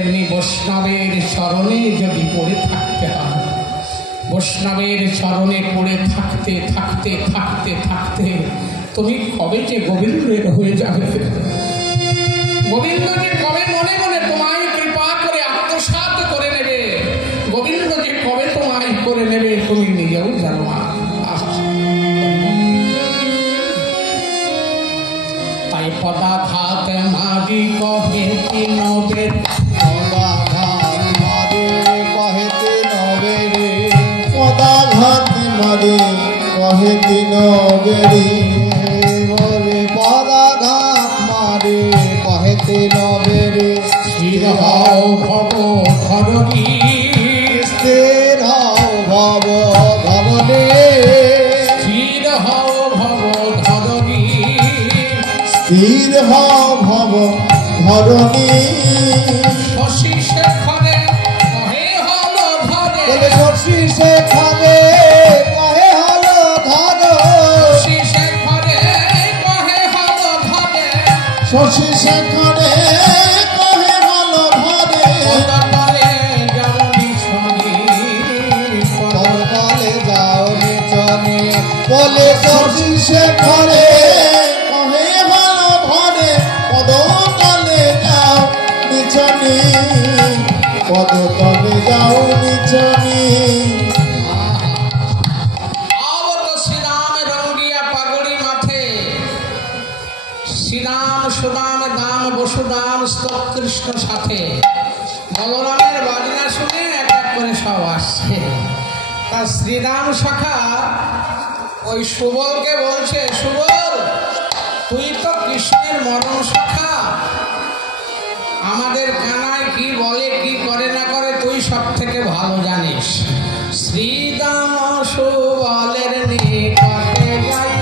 তেমনি বৈষ্ণবের চরণে যদি পড়ে থাকতে হয়, বৈষ্ণবের চরণে পড়ে থাকতে থাকতে থাকতে থাকতে তুমি কবে যে গোবিন্দের হয়ে যাবে, গোবিন্দ যে কবে মনে মনে তোমায় কৃপা করে আত্মসাৎ করে নেবে, গোবিন্দ যে কবে তোমায় করে নেবে তুমি নিজেও জানো না। তাই পদাঘাত মারি কহে তিন বেদ, পদাঘাত মারে কহে তিন বেড়ে, পদাঘাত মারে কহে তিন বেড়ে, বলে পদাঘাত মারে কহে তিন বেড়ে। স্থির হও ভব ধরণী, স্থির হও ভব ধরণী, স্থির হও ভব ধরণী, স্থির হও ভব ধরণী। শশী শেখরে কহে হল ধরে, বলে শশী শেখরে কহে হল ধর, শশী শেখরে কহে হল ধরে, শশী শেখরে কহে হল ধরে, পদতলে যাও নিছনে, পদতলে যাও নিচনে। বলে শশী শেখরে কহে হল ধরে, পদতলে যাও নিচনে, পদতলে যাও নিচনে। আবত শ্রীরাম রঙ্গিয়া পাগড়ি মাথে, শ্রীরাম সুদাম দাম বসুদাম স্তব কৃষ্ণ সাথে, বলরামের বাজনা শুনে এক এক করে সব আসছে। তা শ্রীরাম শাখা ওই সুবলকে বলছে, সুবল তুই তো কৃষ্ণের মরণ শাখা, আমাদের কানায় কি বলে কি করে না করে তুই সব থেকে ভালো জানিস। শ্রীরাম সুবলের নিকটে যাই,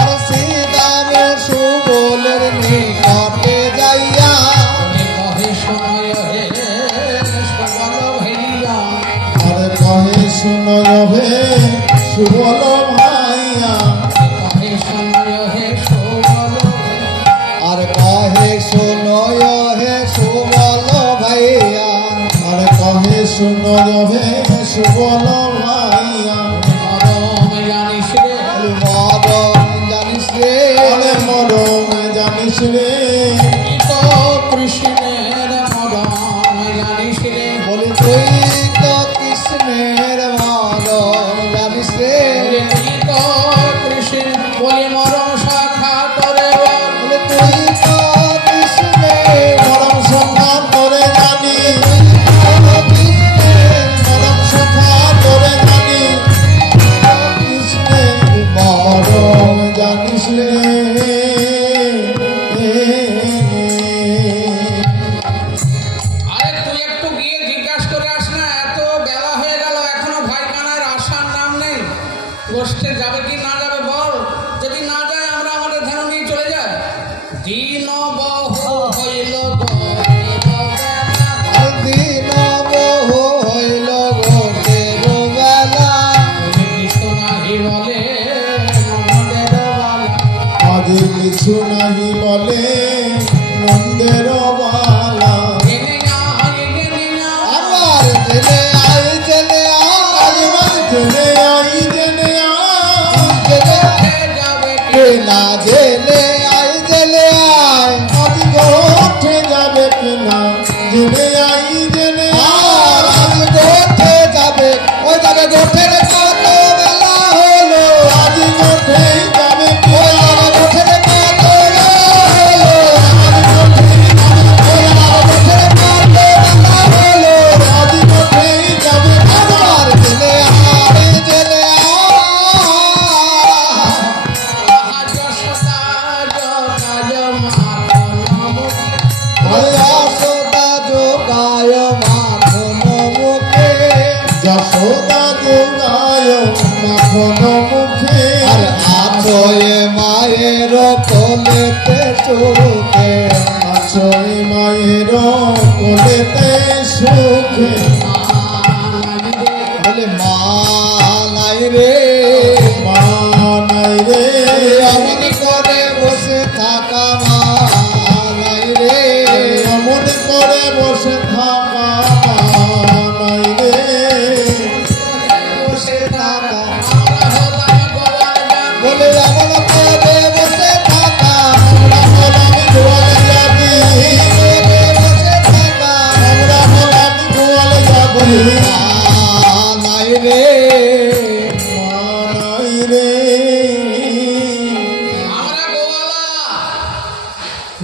আর শ্রীরাম সুবলের নিকটে যাইয়া, কহে সময় হে সুবল ভাইয়া, আর কহে শুনয় হে সুবল ভাইয়া, কহে সময় হে সুবল, আর কহে শুনয় হে সুবল ভাইয়া, আর কহে শুনয় হে সুবল ভাইয়া। মরম জানিস রে, মরম জানিস রে, মরম জানিস রে, তো কৃষ্ণের মরম জানিস রে, বলি তুই তো কৃষ্ণের মরম জানিস রে, তুই তো কৃষ্ণ বলি মরম শাখা তোরে বল, বলে তুই তো কৃষ্ণের মরম সখা তোরে জানি, কৃষ্ণের মরম সখা তোরে জানি, কৃষ্ণের মরম জানিস রে। আরে তুই একটু গিয়ে জিজ্ঞাসা করে আস না, এত বেলা হয়ে গেল এখনো ভাই কানার আসার নাম নেই, গোষ্ঠে যাবে কি না যাবে বল, যদি না যায় আমরা আমাদের ধ্যান নিয়ে চলে যাই। দিন বহু হইল আর দিন বহু হইল ভোরের বেলা, কিছু নাহি বলে নন্দের বালা, আজ কিছু নাহি বলে নন্দের বালা। জেনে আয় জেনে আয়, আবার জেনে আই জেনে আই, জেনে আই জেনে আই, জেনে উঠে যাবে কে কি না জেনে আই জেনে আই, আজ গোঠে যাবে কিনা জেনে আই জেনে আই, আজ গোঠে যাবে, ও যাবে গোঠের কত বেলা হলো, আজ গোঠে যাবে কিনা, গোঠের কত বেলা হলো, আজ গোঠে যাবে, গোঠের কত বেলা হলো, আজ গোঠে যাবে। আবার জেনে আই জেনে আই, যশোদা কাজ মাখন মুখে, যশোদা যোগায় মাখন মুখে, যশোদা যোগায় মাখন মুখে, আর আছয়ে মায়ের কোলেতে সুখে, আছয়ে মায়ের কোলেতে সুখে, বলে মা নাই রে, মা নাই রে, অমন করে বসে থাকা মা নাই রে, অমন করে বসে থাকা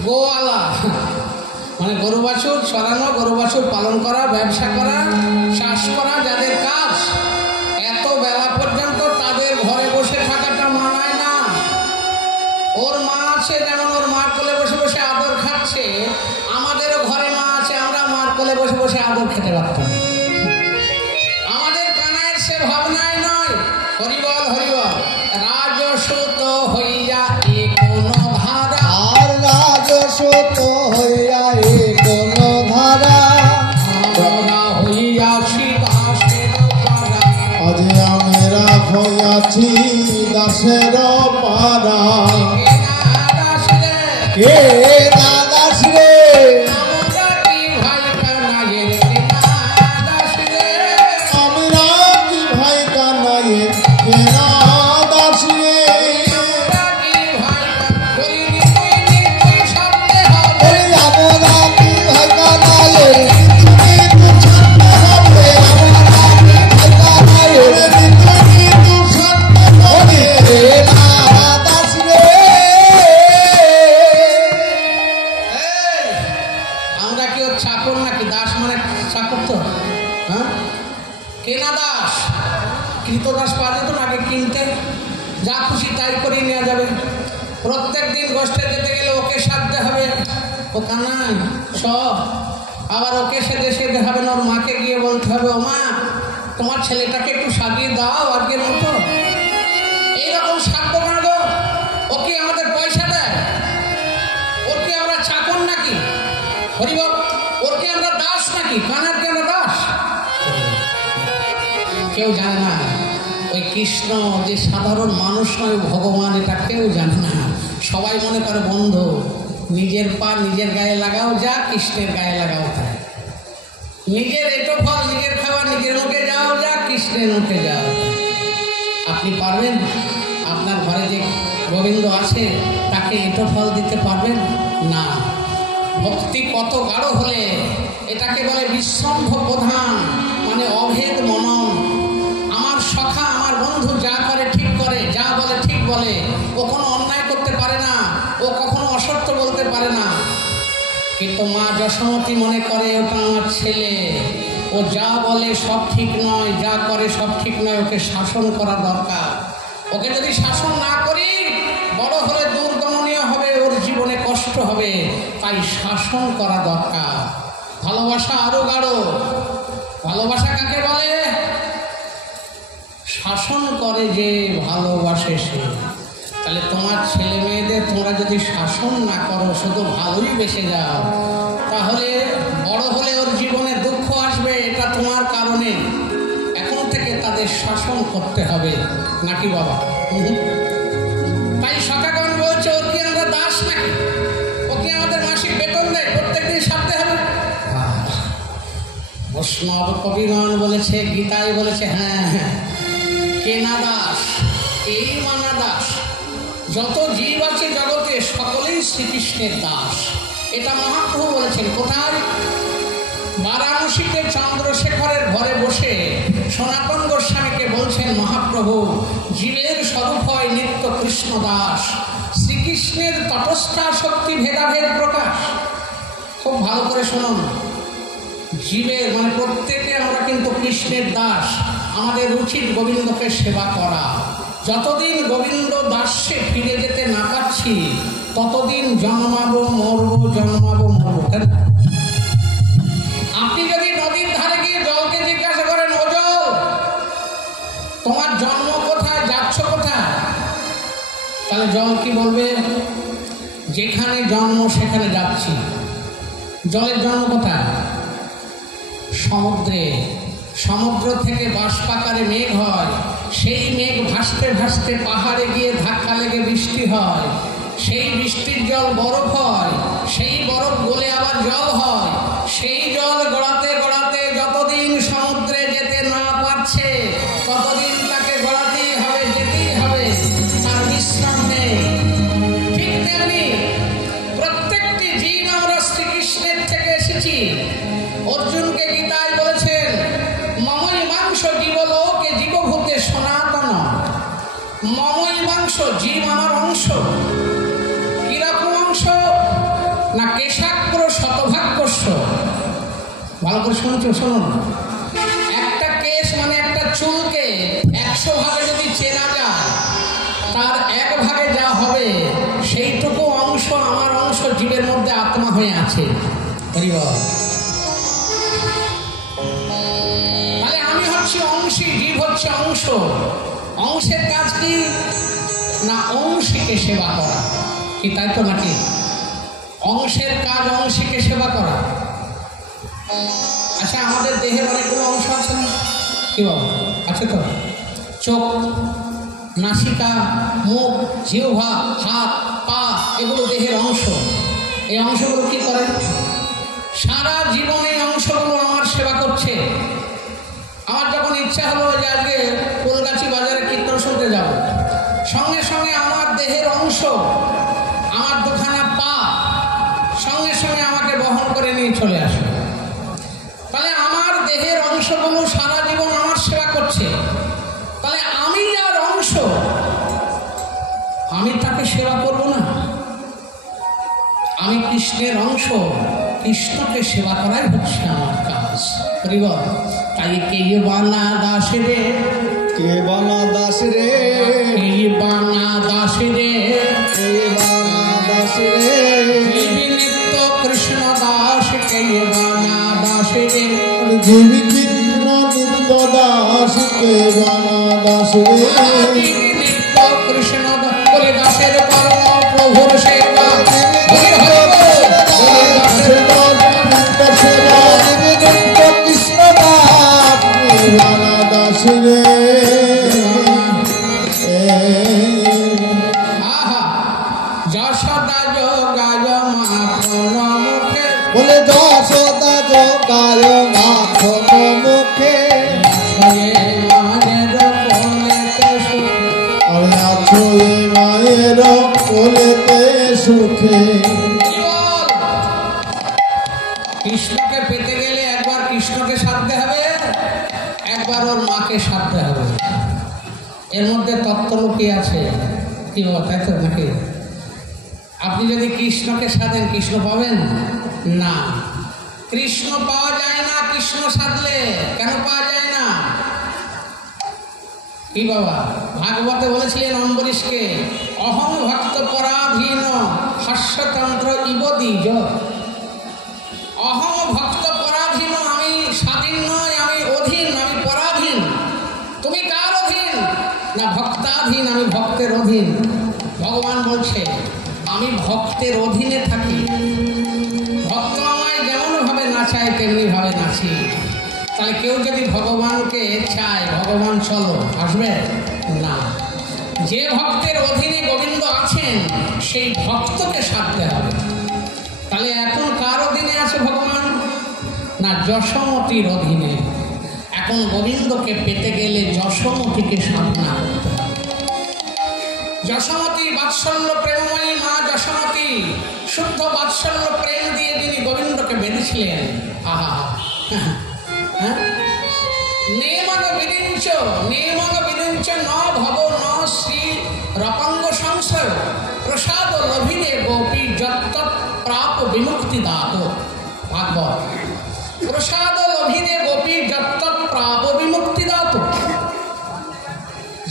গোয়ালা মানে গরু বাছুর চড়ানো, গরু বাছুর পালন করা, ব্যবসা করা, চাষ করা, যাদের কাজ, এত বেলা পর্যন্ত তাদের ঘরে বসে থাকাটা মানায় না। ওর মা আছে, যেমন ওর মার কোলে বসে বসে আদর খাচ্ছে, আমাদেরও ঘরে মা আছে, আমরা মার কোলে বসে বসে আদর খেতে পারতাম। আমাদের কানায়ের সে ভাবনায় নয়। হরিবল হরিবল। রাজসূত হইয়া এ কোন ধারা, আর রাজসূত হইয়া এ কোন ধারা, আমরা হইয়াছি দাসের পাড়া। আজ আমরা হইয়াছি দাসের পাড়া। কে না দাস রে, আমরা কি ভাই কানাইয়ের দাস রে, আমরা কি ভাই কানাইয়ের কে না দাস রে, আমরা কি ভাই করিনি কইনি কই সামনে হবে, এই আমরা কি ভাই কানাইয়ের কিন্তু ছাড়তে হবে, আমরা কি ভাই কানাইয়ের কিন্তু ছাড়তে হবে, কে না দাস রে। এই, আমরা কি ওর চাকর নাকি? দাস মানে চাকর তো, হ্যাঁ? কেনা দাস, কৃতদাস পাওয়া যেত না আগে কিনতে, যা খুশি তাই করে নেওয়া যাবে। প্রত্যেক দিন গোষ্ঠে যেতে গেলে ওকে সাজতে হবে, ও কানাই সব, আবার ওকে সেজে সেজে হবে না, ওর মাকে গিয়ে বলতে হবে, ও মা তোমার ছেলেটাকে একটু সাজিয়ে দাও আজকের মতো। এইরকম সাজবো কেন গো? ও কি আমাদের পয়সা দেয়? ওর কি আমরা চাকর নাকি? হরিবল। ওর কি আমরা দাস নাকি? কানার কি আমরা দাস? কেউ জানে না ওই কৃষ্ণ যে সাধারণ মানুষ নয়, ভগবান, এটা কেউ জানে না। সবাই মনে করে বন্ধু, নিজের পা নিজের গায়ে লাগাও যা, কৃষ্ণের গায়ে লাগাও তাই। নিজের এটো ফল নিজের খাওয়া, নিজের মুখে যাও যা, কৃষ্ণের মুখে যাও। আপনি পারবেন আপনার ঘরে যে গোবিন্দ আছে তাকে এটো ফল দিতে পারবেন না। ভক্তি কত গাঢ় হলে এটাকে বলে বিশ্বম্ভ প্রধান, মানে অভেদ মনন। আমার সখা, আমার বন্ধু যা করে ঠিক করে, যা বলে ঠিক বলে, ও কোনো অন্যায় করতে পারে না, ও কখনো অসত্য বলতে পারে না। কিন্তু মা যশোমতী মনে করে ওটা আমার ছেলে, ও যা বলে সব ঠিক নয়, যা করে সব ঠিক নয়, ওকে শাসন করা দরকার। ওকে যদি শাসন না করি, বড় হলে দুর্দমনীয় হবে, ওর জীবনে কষ্ট হবে, তাই শাসন করা দরকার। ভালোবাসা আরো গাঢ়। ভালোবাসা কাকে বলে? শাসন করে যে ভালোবাসে সে। তাহলে তোমার ছেলে মেয়েদের তোমরা যদি শাসন না করো, শুধু ভালোই বেসে যাও, তাহলে বড় হলে ওর জীবনে দুঃখ আসবে, এটা তোমার কারণে। এখন থেকে তাদের শাসন করতে হবে, নাকি বাবা? তাই সকাগণ বলছে, ওর কি আমরা দাস নাকি? ও কি আমাদের মাসিক বেতন দেয়? প্রত্যেকদিন সারতে হবে। বৈষ্ণব কবিগণ বলেছে, গীতায় বলেছে, হ্যাঁ কেনা দাস, এই মানা দাস। যত জীব আছে জগতে সকলেই শ্রীকৃষ্ণের দাস, এটা মহাপ্রভু বলেছেন। কোথায়? বারাণসীতে চন্দ্রশেখরের ঘরে বসে সনাতন গোস্বামীকে বলছেন মহাপ্রভু, জীবের স্বরূপ হয় নিত্য কৃষ্ণ দাস, শ্রীকৃষ্ণের তটস্থা শক্তি ভেদাভেদ প্রকাশ। খুব ভালো করে শুনুন, জীবের মানে প্রত্যেকে আমরা কিন্তু কৃষ্ণের দাস। আমাদের উচিত গোবিন্দকে সেবা করা। যতদিন গোবিন্দ দাসে ফিরে যেতে না পারছি, ততদিন জন্মাবো মরবো, জন্মাবো মরবো। আপনি যদি নদীর ধারে গিয়ে জলকে জিজ্ঞাসা করেন, ও জল, তোমার জন্ম কোথায়, যাচ্ছ কোথায়, তাহলে জল কি বলবে? যেখানে জন্ম সেখানে যাচ্ছি। জলের জন্ম কোথায়? সমুদ্রে। সমুদ্র থেকে বাষ্পাকারে মেঘ হয়, সেই মেঘ ভাসতে ভাসতে পাহাড়ে গিয়ে ধাক্কা লেগে বৃষ্টি হয়, সেই বৃষ্টির জল বরফ হয়, সেই বরফ গলে আবার জল হয়, সেই জল গড়াতে গড়াতে যতদিন সমুদ্রে যেতে না পারছে, ততদিন তাকে গড়াতেই হবে, যেতেই হবে, তার বিশ্রাম নেই। ঠিক তেমনি প্রত্যেকটি জীব আমরা শ্রীকৃষ্ণের থেকে এসেছি। অর্জুনকে গীতায় বলেছেন, মমই মাংস জীবলোকে জীবভূতে সনাতন। মমই মাংস, জীব আমার অংশ। কিরকম অংশ? না কেশাগ্র শতভাগ্যস্য? ভালো করে শুনছো, শুনুন। একটা কেশ মানে একটা চুলকে 100 ভাগে যদি চেনা যায়, তার 1 ভাগে যা হবে সেইটুকু অংশ আমার অংশ, জীবের মধ্যে আত্মা হয়ে আছে। তাহলে আমি হচ্ছে অংশী, জীব হচ্ছে অংশ। অংশের কাজ কি? না অংশীকে সেবা করা, কি তাই তো নাকি? অংশের কাজ অংশীকে সেবা করা। আচ্ছা, আমাদের দেহের অনেকগুলো অংশ আছে না? কি বাবা আছে তো? চোখ, নাসিকা, মুখ, জিহ্বা, হাত, পা, এগুলো দেহের অংশ। এই অংশগুলো কি করে? সারা জীবন এই অংশগুলো আমার সেবা করছে। আমার যখন ইচ্ছা হলো যে আজকে ফুলগাছি বাজারে কীর্তন শুনতে যাব, সঙ্গে সঙ্গে আমার দেহের অংশ, আমার দুখানা পা সঙ্গে সঙ্গে আমাকে বহন করে নিয়ে চলে আসে। তাহলে আমার দেহের অংশগুলো সারা জীবন আমার সেবা করছে। তাহলে আমি যার অংশ, আমি তাকে সেবা করব না? আমি কৃষ্ণের অংশ, কৃষ্ণকে সেবা করাই হচ্ছে আমার কাজ। পরিবার তাই কে বানা দাস রে, কে বানা দাস রে, কে বানা দাস রে, কে বানা দাস রে, নিত্য কৃষ্ণ দাস, কে বানা দাস রে, জীবী কৃষ্ণ নিত্য দাস, কে বানা দাস রে, নিত্য কৃষ্ণ দাস। বলে দাসের কর্ম প্রভুর সেবা, কৃষ্ণ দাস, কে বানা দাস রে। আহা যশোদা যোগায় মাখন মুখে, বলে যশোদা যোগায় মাখন মুখে, মায়ের কোলেতে সুখে, আরে আছো এ মায়ের কোলেতে সুখে। কৃষ্ণকে পেতে গেলে একবার কৃষ্ণকে সাধতে হবে, একবার ওর মাকে সাধতে হবে। এর মধ্যে তত্ত্ব লুকিয়ে আছে। কি বাবা তাই তো নাকি? আপনি যদি কৃষ্ণকে সাধেন, কৃষ্ণ পাবেন না। কৃষ্ণ পাওয়া যায় না কৃষ্ণ সাধলে। কেন পাওয়া যায় না? কি বাবা ভাগবতে বলেছিলেন অম্বরীশকে, অহং ভক্ত পরাধীন হাস্যতন্ত্র ইব দ্বিজ। অহং ভক্ত পরাধীন, আমি স্বাধীন নয়, আমি অধীন, আমি পরাধীন। তুমি কার অধীন? না ভক্তাধীন, আমি ভক্তের অধীন। ভগবান বলছে আমি ভক্তের অধীনে থাকি। ভক্ত আমায় যেমন ভাবে নাচায় তেমনি ভাবে নাচি। তাহলে কেউ যদি ভগবানকে চায়, ভগবান চলো আসবে না। যে ভক্তের অধীনে গোবিন্দ আছেন, সেই ভক্তকে সাধতে হবে। তাহলে এখন কার অধীনে আছে ভগবান? না যশোমতির অধীনে। এখন গোবিন্দকে পেতে গেলে যশোমতিকে সাধনা করতে হবে। যশোমতী বাৎসল্য প্রেমময়ী মা যশোমতী শুদ্ধ বাৎসল্য প্রেম দিয়ে তিনি গোবিন্দকে বেঁধেছিলেন। আহা হ্যাঁ, নেমগ বিদিঞ্চ ন ভব ন শ্রী রপাঙ্গ সংশয় প্রসাদ লভিনে গোপী যত্ত প্রাপ বিমুক্তি দাত। ভাগবত প্রসাদ লভিনে গোপী যত্ত প্রাপ বিমুক্তি দাত।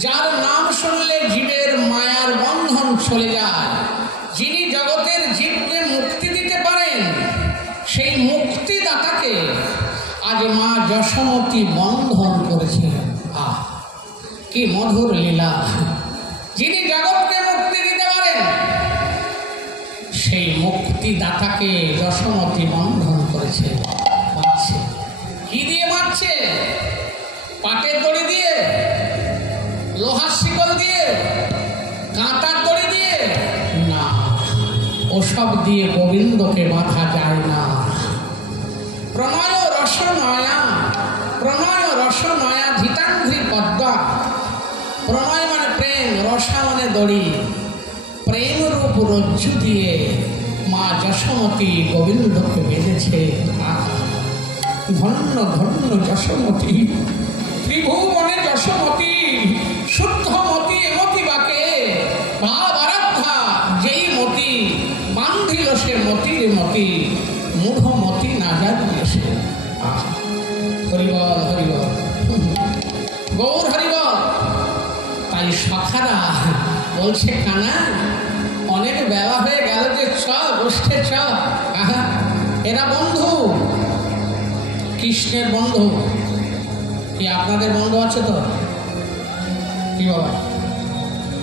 যার নাম শুনলে জীবের মায়ার বন্ধন চলে যায়, যিনি জগতের জীবকে মুক্তি দিতে পারেন, সেই মুক্তিদাতাকে আজ মা যশোমতী বন্ধন করেছিলেন। আহ কি মধুর লীলা! যিনি জগৎকে মুক্তি দিতে পারেন, সেই মুক্তিদাতাকে যশোমতী বন্ধন করেছে। মারছে কি দিয়ে? মারছে পাটের দড়ি দিয়ে, লোহার শিকল দিয়ে, কাঁটার দড়ি দিয়ে না। ওসব দিয়ে গোবিন্দকে বাঁধা যায় না। প্রণয় রস নয়া ধিতাঙ্ঘ্রি পদ্মা। প্রণয় মানে প্রেম, রসা মানে দড়ি। প্রেম রূপ রজ্জু দিয়ে মা যশোমতী গোবিন্দকে বেঁধেছে। ধন্য ধন্য যশোমতী, ত্রিভুবনে যশোমতী, শুদ্ধমতী এমতি বাকে ভাব আরাধ্যা যেই মতি বান্ধিল সে মতির মতি মূঢ় মতি না জানিয়ে সে। হরিবল হরিবল, গৌর হরিবল। তাই সখারা বলছে, কানা অনেক বেলা হয়ে গেল যে চ গোষ্ঠে চ। এরা বন্ধু, কৃষ্ণের বন্ধু। কি আপনাদের বন্ধু আছে তো? কি বাবা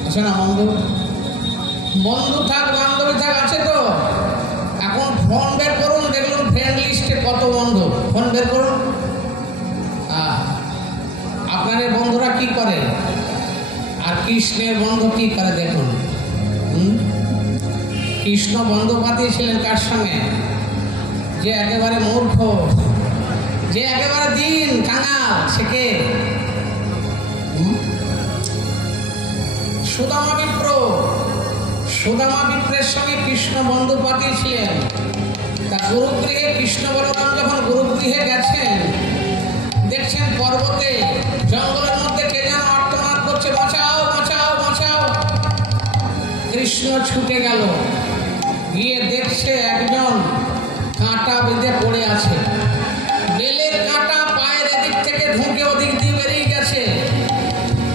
আছে না বন্ধু? বন্ধু থাক বান্ধবী থাক আছে তো? এখন ফোন বের করুন, দেখুন ফ্রেন্ড লিস্টে কত বন্ধু। ফোন বের করুন। আপনাদের বন্ধুরা কি করে আর কৃষ্ণের বন্ধু কি করে দেখুন। কৃষ্ণ বন্ধু পাতিয়েছিলেন কার সঙ্গে? যে একেবারে মূর্খ, যে একেবারে দিন কাঙাল, সে কে? সুদামা বিপ্র। সুদামা বিপ্রের সঙ্গে কৃষ্ণ বন্ধু পাতিয়েছিলেন। তা গুরুগৃহে কৃষ্ণ বলরাম যখন গুরুগৃহে গেছেন, দেখছেন পর্বতে জঙ্গলের মধ্যে কে যেন আর্তনাদ করছে, বাঁচাও বাঁচাও বাঁচাও। কৃষ্ণ ছুটে গেল, গিয়ে দেখছে একজন কাঁটা বেঁধে পড়ে আছে। বেলের কাঁটা পায়ের এদিক থেকে ঢুকে ওদিক দিয়ে বেরিয়ে গেছে।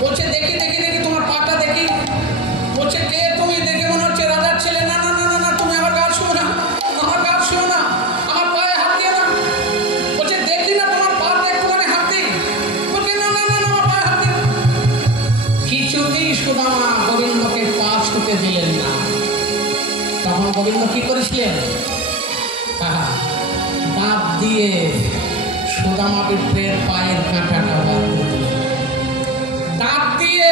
বলছে, দেখি দেখি দেখি তোমার পাটা দেখি। বলছে, কে তুমি? দেখে মনে হচ্ছে রাজার ছেলে। না না না না না, তুমি আমার গা ছুঁয়ো না, আমার গা ছুঁয়ো না, আমার পায়ে হাত দিও না। বলছে, দেখি না তোমার পাতে একটুখানি হাত দিই। বলছে, না না না আমার পায়ে হাত দিও। কিছুতেই সুদামা গোবিন্দকে পা ছুঁতে দিলেন না। তখন গোবিন্দ কি করেছিলেন? দাঁত দিয়ে সুদামা বিপ্রের পায়ের কাঁটাটা বার করলেন। দাঁত দিয়ে।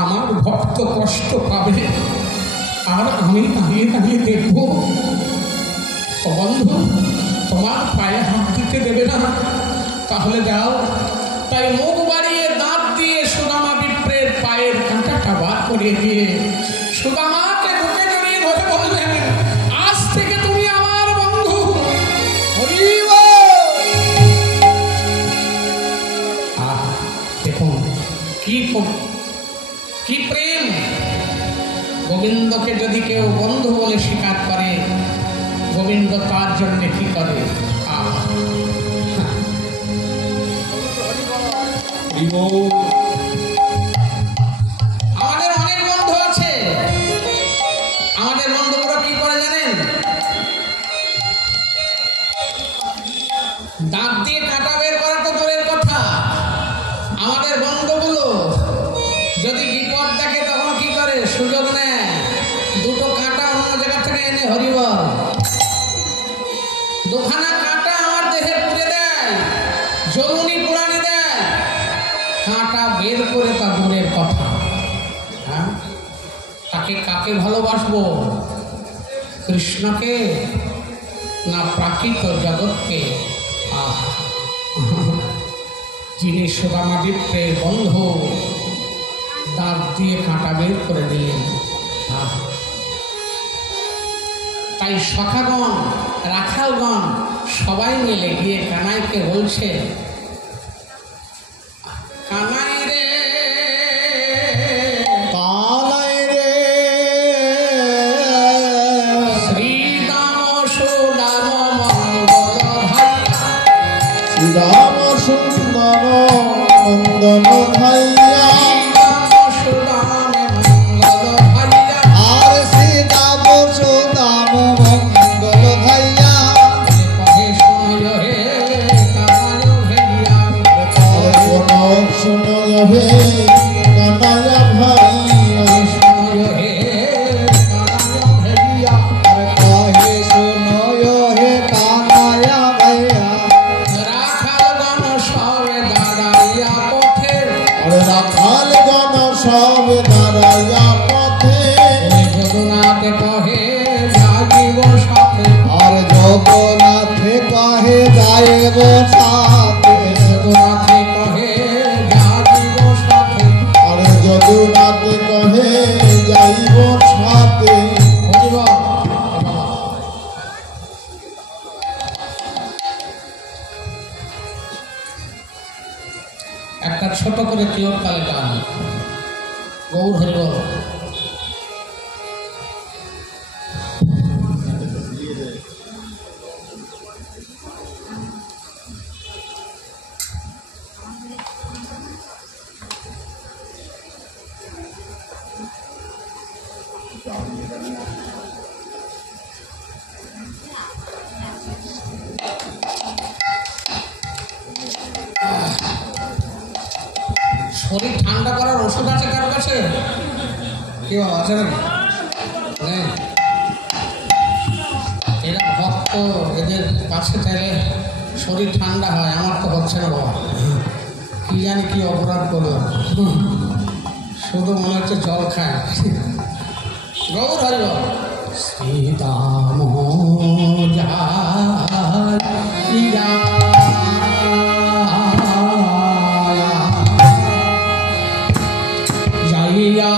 আমার ভক্ত কষ্ট পাবে আর আমি দাঁড়িয়ে দাঁড়িয়ে দেখব? বন্ধু তোমার পায়ে হাত দিতে দেবে না, তাহলে যাও। তাই মুখ বাড়িয়ে দাঁত দিয়ে সুদামা বিপ্রের পায়ের কাঁটাটা বার করে দিয়ে সুদামাকে বুকে জড়িয়ে ধরে বললেন, আজ থেকে তুমি আমার বন্ধু। দেখুন কি প্রেম। গোবিন্দকে যদি কেউ বন্ধু বলে স্বীকার করে, গোবিন্দ তার জন্য কি করে। আমাদের অনেক বন্ধু আছে। আমাদের বন্ধুগুলো কি করে জানেন? দাঁত দিয়ে কাঁটা বের করা তো দূরের কথা, আমাদের বন্ধুগুলো যদি বিপদ দেখে তখন কি করে? সুযোগ নেয়, দুটো কাঁটা অন্য জায়গা থেকে এনে হরিবল, দুখানা কাঁটা আমার দেহে পুড়ে দেয়, জ্বলুনি পোড়ানি দেয়। কাঁটা বের করে তা দূরের কথা। হ্যাঁ, তাকে কাকে ভালোবাসবো? কৃষ্ণকে না প্রাকৃত জগৎকে? যিনি সুদামা বিপ্রের বন্ধু, দাঁত দিয়ে কাঁটা বের করে দিলেন। তাই সখাগণ রাখালগণ সবাই মিলে গিয়ে কানাইকে বলছে, কানাই রে কানাই রে, শ্রীদাম সুদাম মঙ্গল ভাইয়া, শ্রীরাম সুন্দর নন্দন ভাইয়া, সুদাম মঙ্গল ভাইয়া, আর শ্রীরাম সুদাম মঙ্গল ভাইয়া, কহে শোনো হে কানাই ভাইয়া, শোনো হে কানাইয়া ভাইয়া, শোনো হে কানাই ভাইয়া, কহে শোনো হে কানাইয়া ভাইয়া, রাখালগণ সবে দাঁড়াইয়া পথে, রাখালগণ সব দাঁড়াইয়া পথে, জগন্নাথে কহে যাইব সাথে, আর জগন্নাথে কহে যাইব সাথে, জগন্নাথে কহে যাইব সাথে, আর জগন্নাথে কহে যাইব সাথে। বলিব একটা ছোট করে তিলক কালে গান। গৌর হরিবল। শরীর ঠান্ডা করার ওষুধ আছে কারো কাছে? কি বাবা আছে নাকি? নেই। এরা ভক্ত, এদের কাছে তাহলে শরীর ঠান্ডা হয়। আমার তো হচ্ছে না বাবা, কি জানি কি অপরাধ করলাম, শুধু মনে হচ্ছে জল খায়। গৌর হরি বল। শ্রীদাম যাইয়া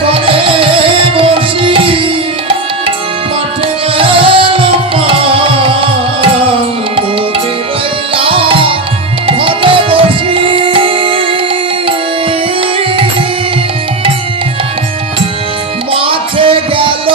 তলে বসি মাঠে গেল পান তুমি রইলা ঘরে বসি মাঠে গেল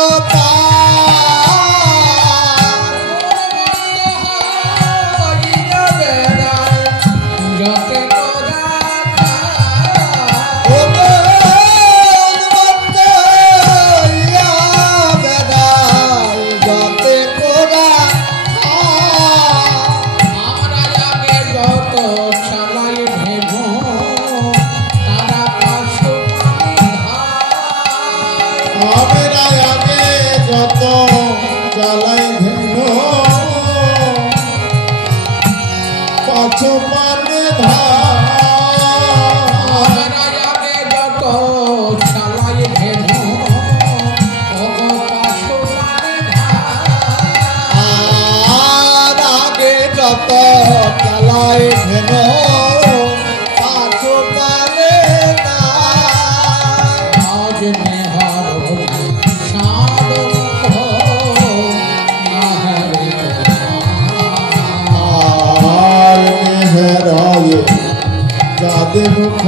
মুখ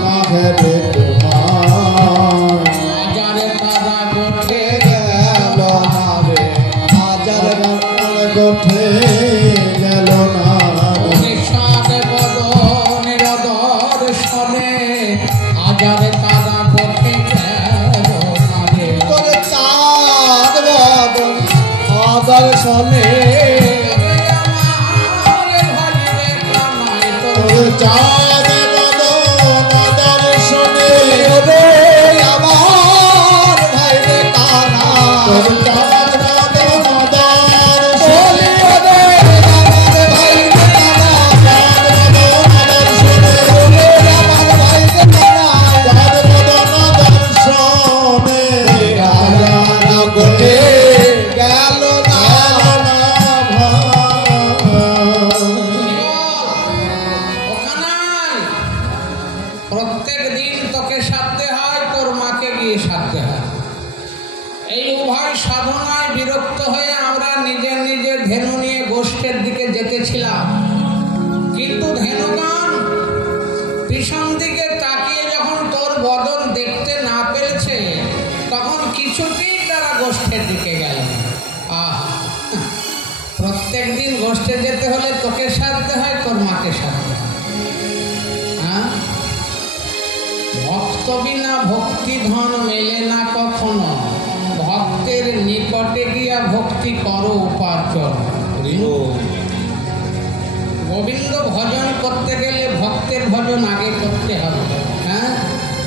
মাঘেরে তোমার আজারে তারা গোঠে গেল না রে হাজার গোঠে গেল না নিষাদ বদনের দর্শনে আজারে তারা গোঠে গেল না রে তোর চাঁদ বদন দর্শনে চাঁদ বদন দর্শনে রে আমার ভাই রে কানা তোর চাঁদ বদন দর্শনে রে আমার ভাই রে কানা চাঁদ বদন দর্শনে রে আমার ভাই রে কানা চাঁদ বদন দর্শনে রাজা গোটে গেল না প্রত্যেক দিন তোকে সাধতে হয়, তোর মাকে গিয়ে সাধতে হয়। এই উভয় সাধনায় বিরক্ত হয়ে আমরা নিজের নিজের ধেনু নিয়ে গোষ্ঠের দিকে যেতেছিলাম, কিন্তু ধেনুগণ পিছন দিকে তাকিয়ে যখন তোর বদন দেখতে না পেরেছে তখন কিছুতেই তারা গোষ্ঠের দিকে গেল। প্রত্যেক দিন গোষ্ঠে যেতে হলে তোকে সাধতে হয়, তোর মাকে সাধতে হয়। ভক্ত বিনা ভক্তি ধন মেলে না কখনো, ভক্তের নিকটে গিয়া ভক্তি করো উপার্জন। গোবিন্দ ভজন করতে গেলে ভক্তের ভজন আগে করতে হবে।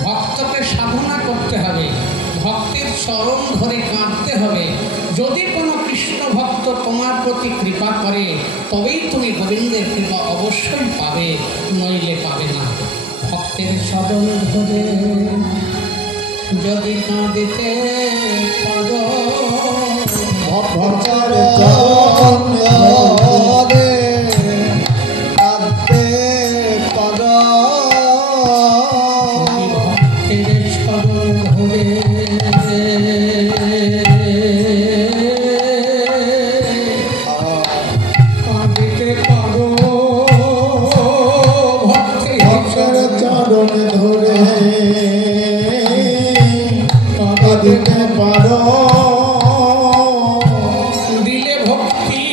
ভক্তকে সাধনা করতে হবে, ভক্তের চরণ ধরে কাঁদতে হবে। যদি কোনো কৃষ্ণ ভক্ত তোমার প্রতি কৃপা করে তবেই তুমি গোবিন্দের কৃপা অবশ্যই পাবে, নইলে পাবে না। ভক্তের চরণ ধরে যদি কাঁদিতে পারো, ভক্তের চরণ ধরে কাঁদতে পারো, ভক্তের চরণ ধরে কাঁদিতে পারো, ভক্তের চরণ ধরে কাঁদতে পারো, দিলে ভক্তি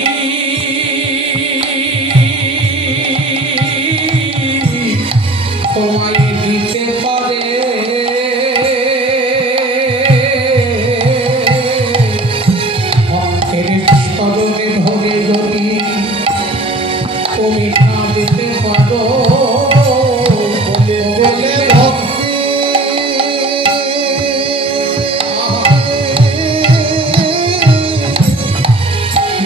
তোমায় দিতে পারে। ভক্তের চরণে ধরে যদি তুমি কাঁদিতে পারো, বলে ভক্তি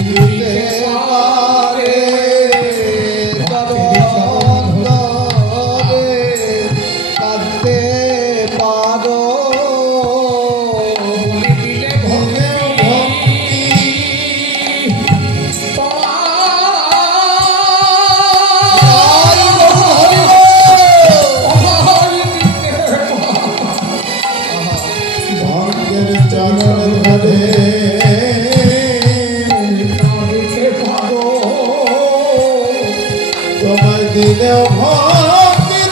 দিতে পারে, চরণ ধরে কাঁদতে পারো, দিলে ভক্তি তোমার তোমায় দিলে ভক্তি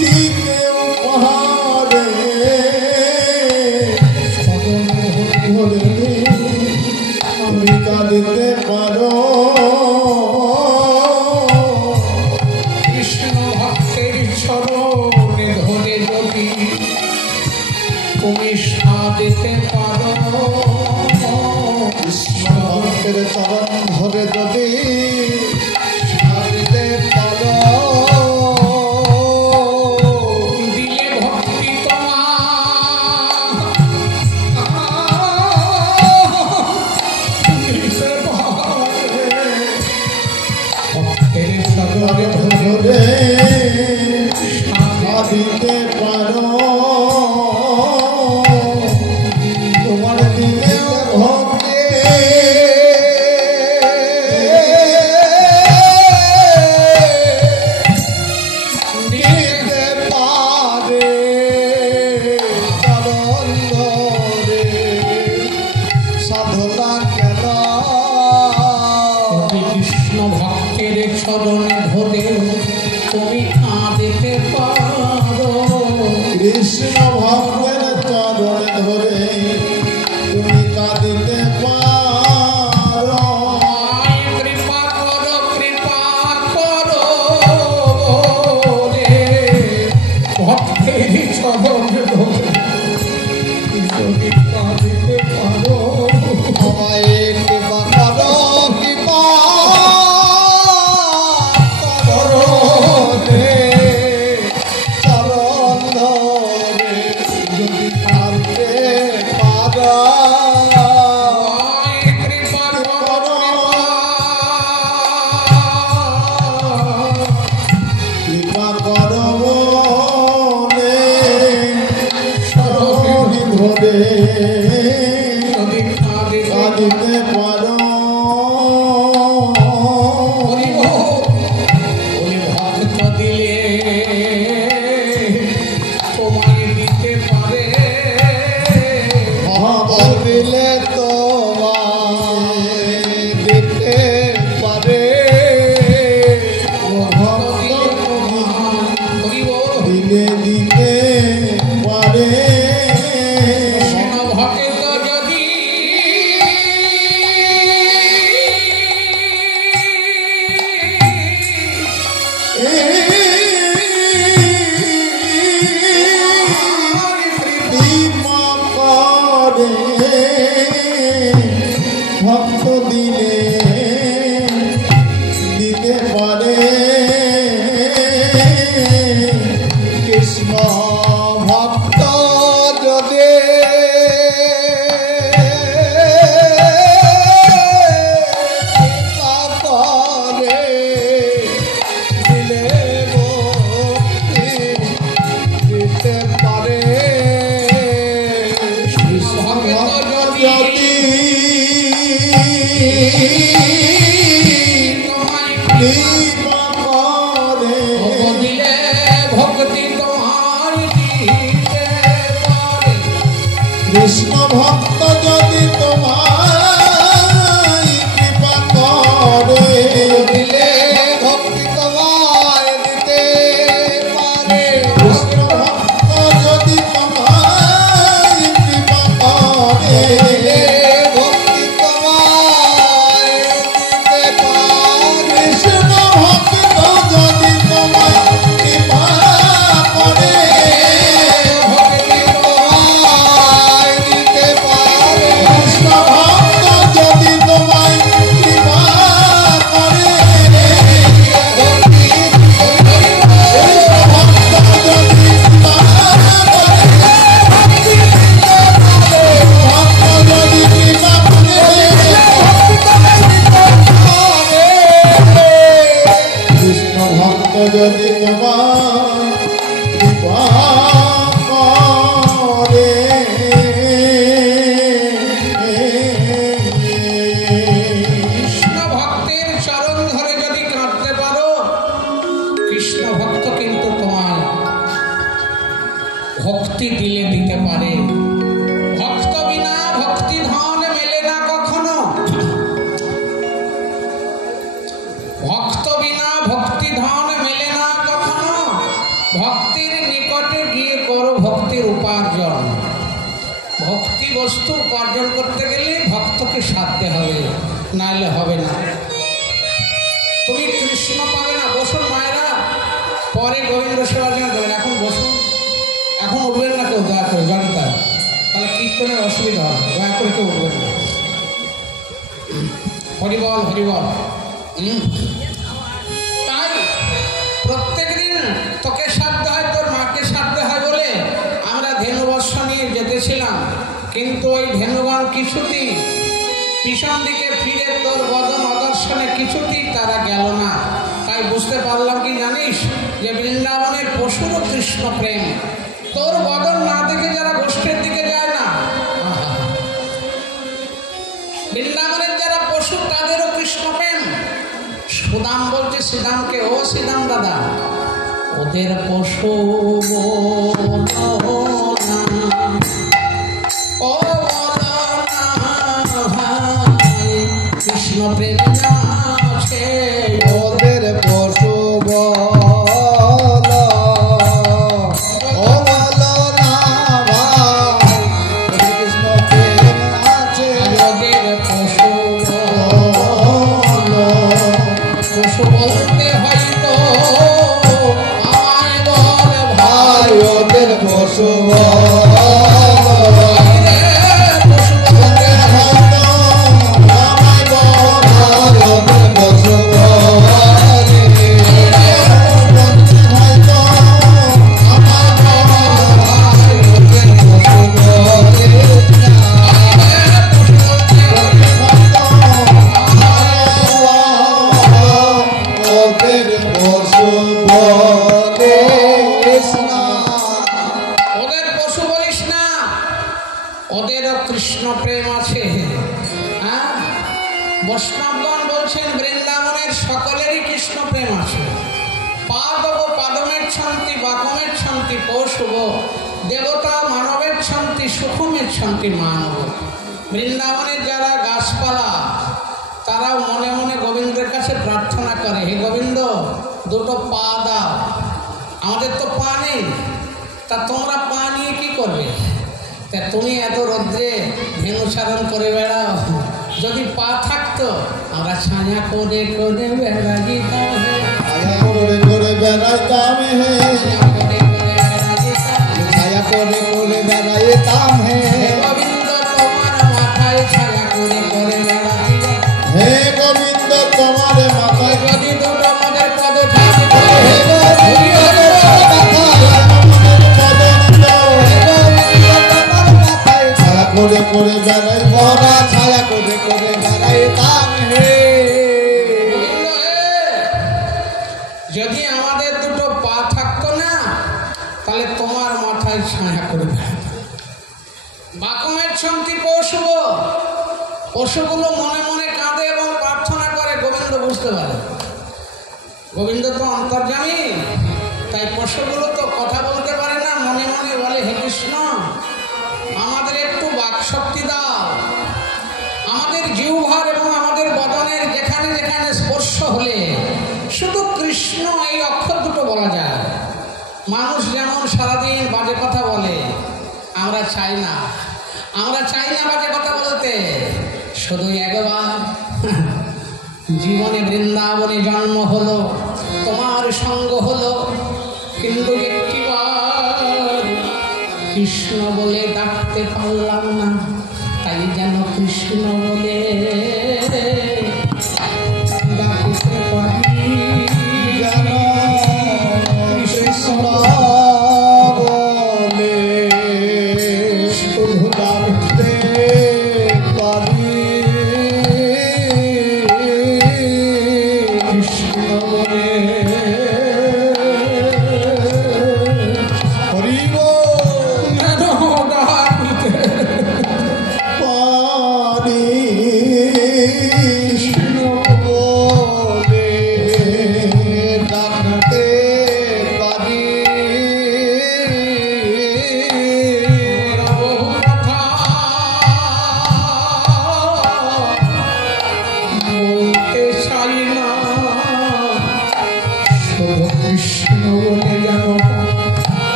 দিতে উপহারে হলে আমি কাঁদিতে পারো কৃষ্ণ ভক্তের চরণে ধরে যদি তুমি সাধিতে পারো, কৃষ্ণ ভক্তের চরণ ধরে যদি সাধিতে পারো, দিলে ভক্তি ভক্তের চরণে ধরে সাধিতে পারো, তোমার দিলে ভক্তি দিতে পারে চরণ ধরে সাধনা কেন কৃষ্ণ ভক্তের চরণে ধরে তুমি কাঁদিতে পারো, কৃষ্ণ ভক্তের চরণে ধরে তুমি কাঁদিতে পারো, কৃপা করো রে ভক্তের চরণে ধরে যদি কাঁদিতে পারো, আমায় কৃপা করো, কৃপা করো রে চরণ ধরে যদি কাঁদতে পারো, কৃপা করো কৃপা করো রে চরণ ধরে যদি কাঁদিতে কাঁদিতে পারো, বলি ভক্ত দিলে তোমায় দিতে পারে, ভক্ত দিলে তোমায় দিতে পারে, ভক্ত দিলে দিতে পারে, ভক্ত যদি কৃপা করে ভক্ত দিলে দিতে পারে, কৃষ্ণ ভক্ত যদি কৃপা করে দিলে ভক্তি দিতে পারে, কৃষ্ণ ভক্ত যদি কৃপা করে দিলে ভক্তি তোমায় দিতে পারে, কৃষ্ণ ভক্ত যদি তোমায় কৃপা করে দিলে ভক্তি তোমায় দিতে পারে, কৃষ্ণ ভক্ত যদি তোমায় কৃপা করে দিলে ভক্তি তোমায় দিতে পারে, কৃষ্ণ ভক্ত যদি তোমায় কৃপা করে ভক্তি তোমায় দিতে পারে, কৃষ্ণ ভক্ত যদি তোমায় কৃপা করে ভক্তি, কৃষ্ণ ভক্ত যদি কৃপা করে ভক্তি দিতে পারে, ভক্ত যদি কৃপা করে কৃষ্ণ ভক্ত যদি তোমার কৃপা করে কৃষ্ণ ভক্তের চরণ ধরে যদি কাঁদতে পারো, কৃষ্ণ ভক্ত কিন্তু তোমায় ভক্তি দিলে দিতে পারে। উপার্জন। ভক্তি বস্তু উপার্জন করতে গেলে ভক্তকে সাধতে হবে, নাইলে হবে না। তুমি কৃষ্ণ পাবে না। বসুন মায়েরা, পরে গোবিন্দ সেবার জন্য দেবেন। এখন বসুন, এখন উঠবেন না কেউ, দয়া করে জানতা, তাহলে কীর্তনের অসুবিধা হবে। দয়া করে কেউ উঠবেন না। হরিবল হরিবল। তাই প্রত্যেক দিন তোকে সাধতে হয়, তোর মাকে সাধতে হয় বলে আমরা ধেনুবর্ষ নিয়ে যেতেছিলাম, কিন্তু ওই ধেনুগণ কিছুতেই পিছন দিকে ফিরে তোর বদন অদর্শনে কিছুতেই তারা গেল না। তাই বুঝতে পারলাম কি জানিস, যে বৃন্দাবনের পশুরও কৃষ্ণ প্রেম। তোর বদন না দেখে যারা গোষ্ঠীর দিকে যায় না, বৃন্দাবনের যারা পশু তাদেরও কৃষ্ণ প্রেম। সুদাম বলছে শ্রীদামকে, ও শ্রীদাম দাদা, ওদের পশু ও কৃষ্ণ প্রেম আছে, ওদের পশু বল, ও বলো না ভাই, কৃষ্ণ প্রেম আছে। ওদের পশু পশু বলতে হয়তো আমায় বল ভাই, ওদের পশু কৃষ্ণ প্রেম আছে। হ্যাঁ, বৈষ্ণবগণ বলছেন বৃন্দাবনের সকলেরই কৃষ্ণ প্রেম আছে। পাদব পাদমের ছন্তি বাকমের ছন্তি পৌশুভ, দেবতা মানবের ছন্তি সুখমের ছন্তি মানব। বৃন্দাবনের যারা গাছপালা তারাও মনে মনে গোবিন্দের কাছে প্রার্থনা করে, হে গোবিন্দ দুটো পা দাও। আমাদের তো পা নেই, তা তোমরা পা নিয়ে কি করবে? তা তুমি এত রৌদ্রে ধেনুচারণ করে বেড়াও, যদি পা থাকতো আমরা ছায়া করে করে বেড়াইতাম, ছায়া করে করে বেড়াইতাম হে, ছায়া করে করে বেড়াইতাম হে। গোবিন্দ তোমার মাথায় ছায়া করে করে বেড়াইতাম, হে গোবিন্দ তোমার মাথায় যদি দুটো আমাদের পদ থাকতো, করে করে বেড়াই ভরা, ছায়া করে করে বেড়াইতাম হে। যদি আমাদের দুটো পা থাকতো না, তাহলে তোমার মাথায় ছায়া করে বেড়াতাম। বাকমের ছন্তি পশুব, পশুগুলো মনে মনে কাঁদে এবং প্রার্থনা করে, গোবিন্দ বুঝতে পারে। গোবিন্দ তো অন্তর্যামী, তাই পশুগুলো তো কথা বলতে পারে না, মনে মনে বলে, হে কৃষ্ণ আমাদের একটু বাকশক্তি দাও। আমাদের জিহ্বার এবং আমাদের বদনের যেখানে যেখানে স্পর্শ হলে শুধু কৃষ্ণ এই অক্ষর দুটো বলা যায়। মানুষ যেমন সারাদিন বাজে কথা বলে, আমরা চাই না, আমরা চাই না বাজে কথা বলতে। শুধু একবার জীবনে বৃন্দাবনে জন্ম হলো, তোমার সঙ্গ হলো, কিন্তু একটিবার কৃষ্ণ বলে ডাকতে পারলাম না, তাই যেন কৃষ্ণ বলে ডাকতে পারি, যেন কৃষ্ণ বলে শুধু ডাকতে পারি, কৃষ্ণ বলে হরিব পারি।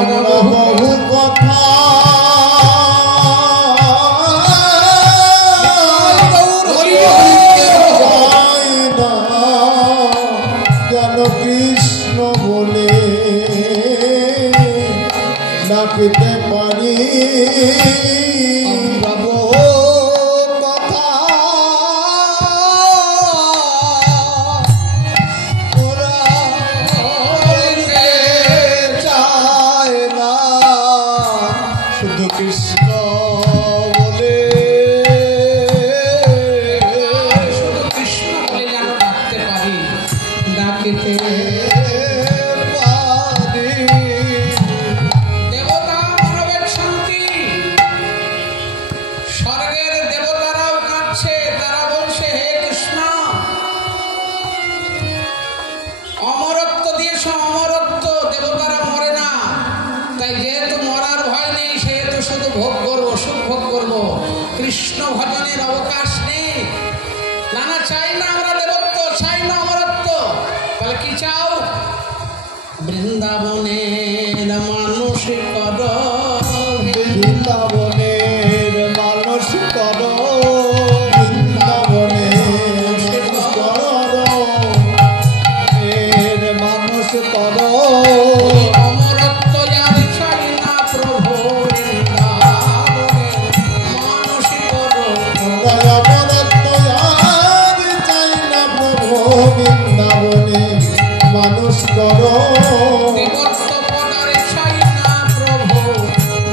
আমরা বহু কথা যেন কৃষ্ণ বলে ডাকিতে পারি কৃষ্ণ বলে শুধু কৃষ্ণ বলে যেন ডাকতে পারি, ডাকিতে পারি। দেবতা মানবের শান্তি, স্বর্গের দেবতারাও কাঁদছে, তারা বলছে হে কৃষ্ণ অমরত্ব দিয়েছ, অমরত্ব, দেবতারা মরে না, তাই যেহেতু মরার ভয় নেই সেহেতু শুধু ভোগ করবো, সুখ ভোগ করবো, কৃষ্ণ ভজনের অবকাশ নেই। না না, চাই না আমরা দেবত্ব, চাই না অমরত্ব। তাহলে কি চাও? বৃন্দাবনের মানুষ কর, বৃন্দাবনের মানুষ কর, বৃন্দাবনের মানুষ কর, অমরত্ব যার চাই না প্রভু, বৃন্দাবনের মানুষ কর। অমরত্ব আর চাই না প্রভু, বৃন্দাবনে মানুষ কর। দেবত্ব পদার চাই না প্রভু,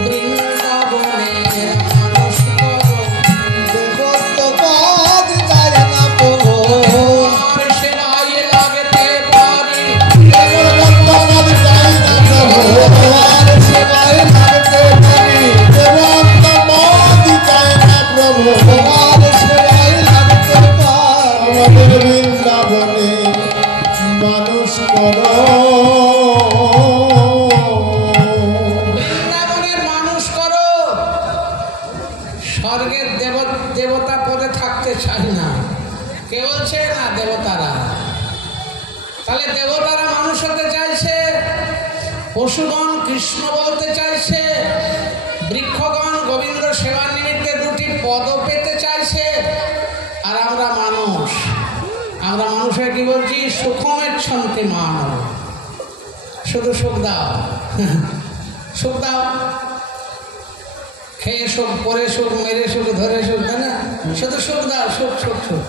বৃন্দাবনের মানুষ কর। দেবত্ব পদ চাই না প্রভু, আর সেবায় লাগতে পারি, দেবত্ব পদ চাই না প্রভু, আর সেবায় লাগতে পারি। দেবত্ব পদ চাই না প্রভু, আর সেবায় লাগতে পারি। আমাদের বৃন্দাবনে মানুষ কর। বৃন্দাবনের মানুষ করো। স্বর্গের দেবতা পদে থাকতে চাই না, কে বলছে? না, দেবতারা। তাহলে দেবতারা মানুষ হতে চাইছে, পশুগণ কৃষ্ণ বলতে চাইছে, বৃক্ষগণ গোবিন্দ সেবার নিমিত্তে দুটি পদ পেতে চাইছে, আর আমরা মানুষ, আমরা মানুষের কি বলছি? সুখমের ছন্তে মানব, শুধু সুখ দাও, সুখ দাও, খেয়ে সুখ, পরে সুখ, মেরে সুখ, ধরে সুখ, তাই না? শুধু সুখ দাও, সুখ সুখ সুখ।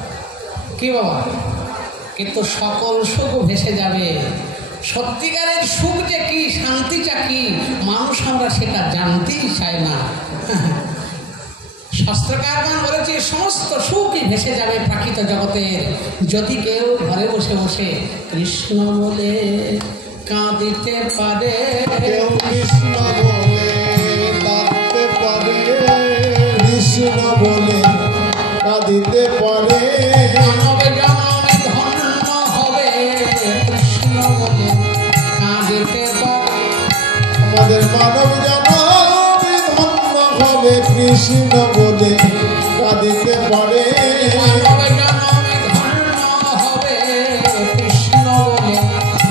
কি বাবা? কিন্তু সকল সুখ ভেসে যাবে। সত্যিকারের সুখ যে কি, শান্তিটা কি, মানুষ আমরা সেটা জানতেই চাই না। শাস্ত্রকারগণ বলেছে সমস্ত সুখই ভেসে যাবে প্রাকৃত জগতের, যদি কেউ ঘরে বসে বসে কৃষ্ণ বলে কাঁদিতে পারে। কেউ কৃষ্ণ বলে কাঁদতে পারে, কৃষ্ণ বলে কাঁদিতে পারে। জনমে জনমে ধন্য হবে কৃষ্ণ বলে কাঁদিতে পারে। আমাদের মানব জনমে ধন্য হবে কৃষ্ণ বলে কাঁদিতে পারে। জনমে জনমে ধন্য হবে কৃষ্ণ বলে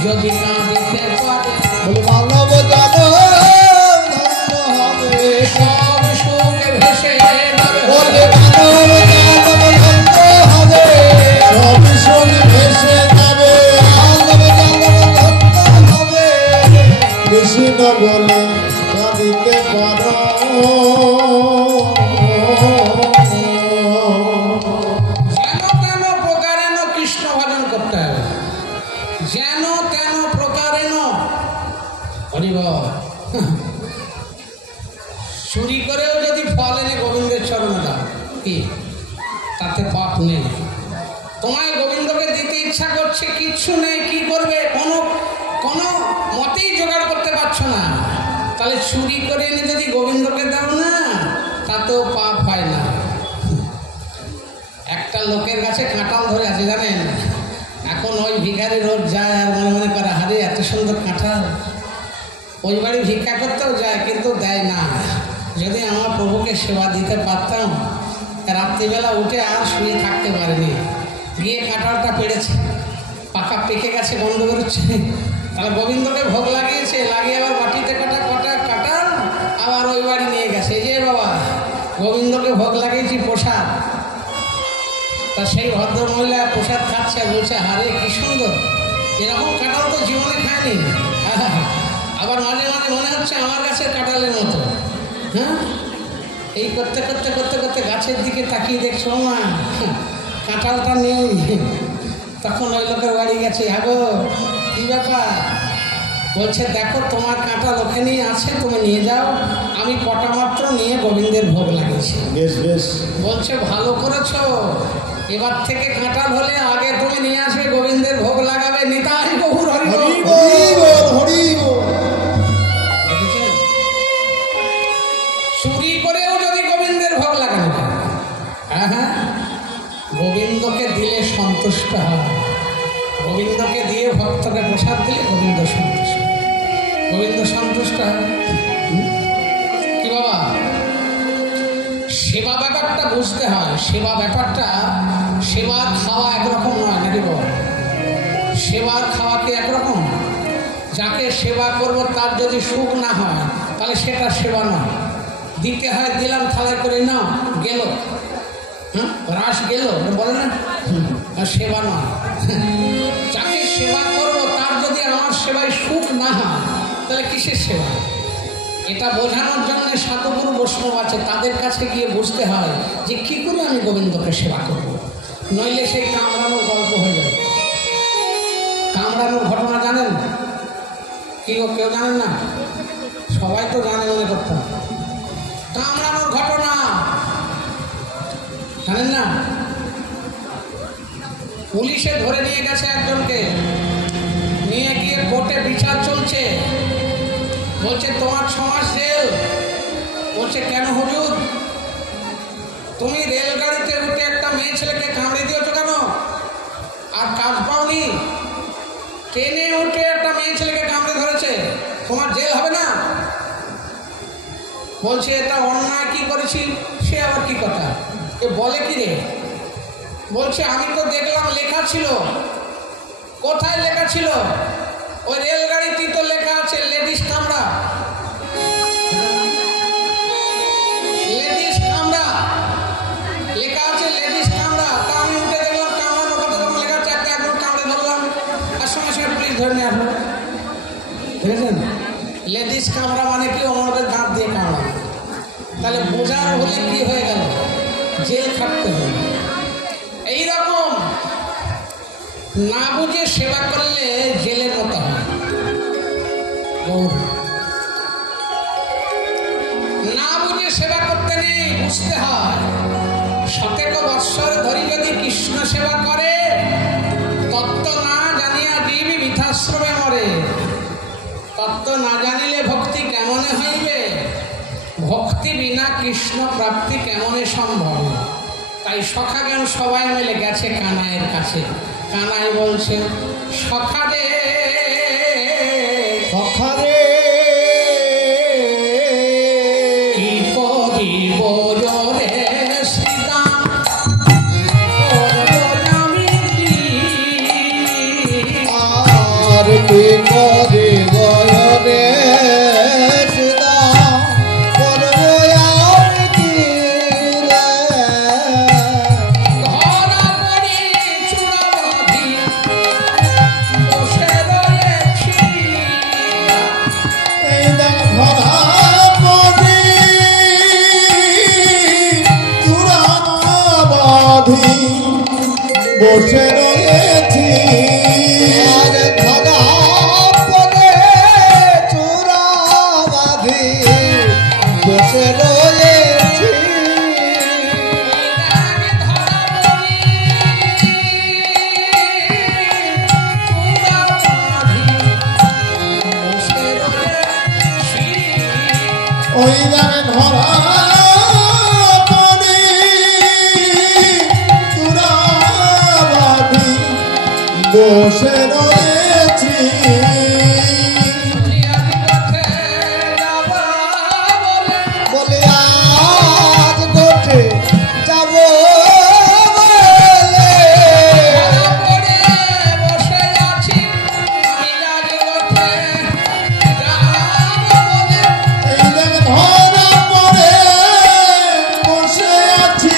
যদি কাঁদিতে পারে। বলে মানব জনম ধন্য হবে, সব সুখ ভেসে যাবে। বলে মানব জনম ধন্য হবে, সব সুখ ভেসে যাবে। মানব জনম ধন্য হবে, কৃষ্ণ বলে কাঁদিতে পারো। যেন তেন প্রকারেণ কৃষ্ণ ভজন করতে হবে, যেন তেন প্রকারেণ। হরিব চুরি করেও যদি ফল এনে গোবিন্দের চরণে দাও, কি তাতে পাপ নেই। তোমায় গোবিন্দকে দিতে ইচ্ছা করছে, কিচ্ছু নেই, কি করবে? কোনো মতেই জোগাড় করতে পারছো না, তাহলে চুরি করে এনে যদি গোবিন্দকে দাও না, তাতেও পাপ হয় না। একটা লোকের কাছে কাঁঠাল ধরে আছে জানেন, এখন ওই ভিখারি রোজ যায় আর মনে মনে করে হারে এত সুন্দর কাঁঠাল, ওই বাড়ি ভিক্ষা করতেও যায় কিন্তু দেয় না। যদি আমার প্রভুকে সেবা দিতে পারতাম, রাত্রিবেলা উঠে আর শুয়ে থাকতে পারেনি, গিয়ে কাঁঠালটা পেড়েছে, পাকা পেকে গেছে, গন্ধ বেরোচ্ছে, তাহলে গোবিন্দকে ভোগ লাগিয়েছে, লাগিয়ে আবার বাটিতে কাটা কটা তা সেই ভদ্র মহিলা প্রসাদ খাচ্ছে, বলছে আরে কি সুন্দর, এরকম কাঁঠাল তো জীবনে খায়নি। আবার মাঝে মাঝে মনে হচ্ছে আমার গাছের কাঁঠালের মতো। হ্যাঁ, এই করতে করতে করতে করতে গাছের দিকে তাকিয়ে দেখছো মা কাঁঠালটা নেই। তখন ওই লোকের বাড়ি গেছে, আগো কি ব্যাপার? বলছে দেখো তোমার কাঁঠাল ওখানেই আছে, তুমি নিয়ে যাও, আমি কটা মাত্র নিয়ে গোবিন্দের ভোগ লাগিয়েছি। বেশ বেশ। বলছে ভালো করেছো, এবার থেকে কাঁঠাল হলে আগে তুমি নিয়ে আসবে, গোবিন্দের ভোগ লাগাবে। নিতাই গৌর হরি বল। হরি বল, হরি বল। দেখেছেন, চুরি করেও যদি গোবিন্দের ভোগ লাগানো যায়, হ্যাঁ হ্যাঁ, গোবিন্দকে দিলে সন্তুষ্ট হয়। গোবিন্দকে দিয়ে ভক্তকে প্রসাদ দিলে গোবিন্দ সন্তুষ্ট, গোবিন্দ সন্তুষ্ট হয়। কি বাবা, সেবা ব্যাপারটা বুঝতে হয়। সেবা ব্যাপারটা, সেবার খাওয়া একরকম নয় নাকি বাবা? সেবার খাওয়া কি একরকম? যাকে সেবা করব তার যদি সুখ না হয় তাহলে সেটা সেবা নয়। দিতে হয়, দিলাম থালায় করে, নাও গেল, হ্যাঁ রাস গেল, বলে না, সেবা নয়। যাকে সেবা করব তার যদি আমার সেবায় সুখ না হয় তাহলে কিসের সেবা? এটা বোঝানোর জন্য সাধুগুরু বৈষ্ণব আছে, তাদের কাছে গিয়ে বুঝতে হয় যে কি করে আমি গোবিন্দকে সেবা করব, নইলে সেই কামড়ানোর গল্প হয়ে যাবে। কামড়ানোর ঘটনা জানেন কি গো? কেউ জানেন না? সবাই তো জানে মনে করতাম। কামড়ানোর ঘটনা জানেন না? পুলিশে ধরে নিয়ে গেছে একজনকে, নিয়ে গিয়ে কোর্টে বিচার চলছে। বলছে তোমার 6 মাস জেল। বলছে কেন হুজুর? তুমি রেলগাড়িতে উঠে একটা মেয়ে ছেলেকে কামড়ে দিয়েছো কেন? আর কাজ পাওনি? ট্রেনে উঠে একটা মেয়ে ছেলেকে কামড়ে ধরেছে, তোমার জেল হবে না? বলছে এটা অন্যায় কি করেছি? সে আবার কি কথা, এ বলে কি রে? বলছে আমি তো দেখলাম লেখা ছিল। কোথায় লেখা ছিল? ওই রেলগাড়িতে তো লেখা আছে লেডিস কামরা, লেডিস কামরা লেখা আছে, লেডিস কামরা। তা আমি উঠে দেখলাম কামড়ানোর কথা যখন লেখা আছে, একটা একদম কামড়ে ধরলাম, আর সঙ্গে সঙ্গে পুলিশ ধরে নিয়ে আসলো। বুঝেছেন? লেডিস কামরা মানে কি? ওনাদের দাঁত দিয়ে কামড়া। তাহলে বোঝার হলে কি হয়ে গেল? জেল খাটতে হবে। এইরকম না বুঝে সেবা করলে জেলের মতো হয়। না বুঝে সেবা করতে নেই, বুঝতে হয়। শতেক বৎসর ধরি যদি কৃষ্ণ সেবা করে, তত্ত্ব না জানিয়া জীব মিথাশ্রমে মরে। তত্ত্ব না জানিলে ভক্তি কেমনে হইবে? ভক্তি বিনা কৃষ্ণ প্রাপ্তি কেমনে সম্ভব? তাই সখাগণ সবাই মিলে গেছে কানাইয়ের কাছে। কানাই বলছে সখা রে, সখা রে, কি করিব রে শ্রীদাম, করব আমি কি? আর কি করিব রে সীতা, করব আর কি রে? ধরা পড়ি চূড়াবাঁধি বসে রয়েছি। এই দেখ ধরা পড়ি চূড়াবাঁধি বসে রয়েছি। আর ধরা পড়ে চূড়াবাঁধি বসে রয়েছি। ওই দামে ধরা পড়ি চূড়াবাঁধি বসে রয়েছি। বলে আজ গোঠে যাব বলে, এই দেখ ধরা পড়ে বসে আছি।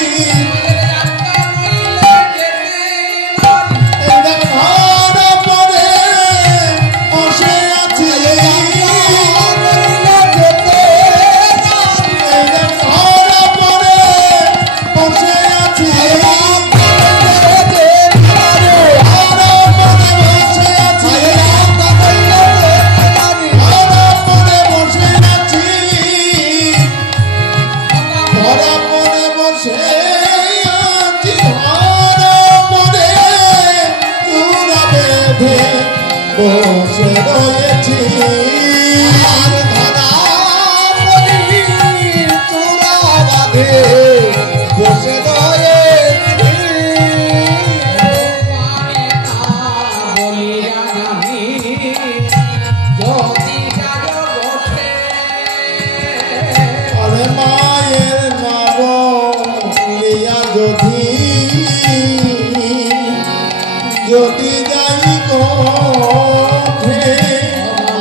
যদি যাই গোঠে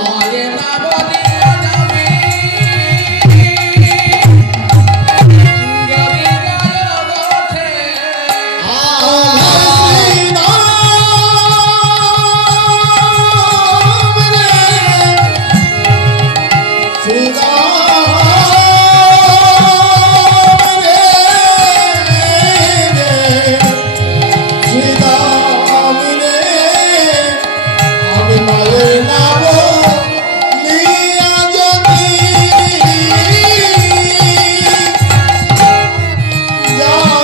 মায়ে না বলি যাবে যদি যায়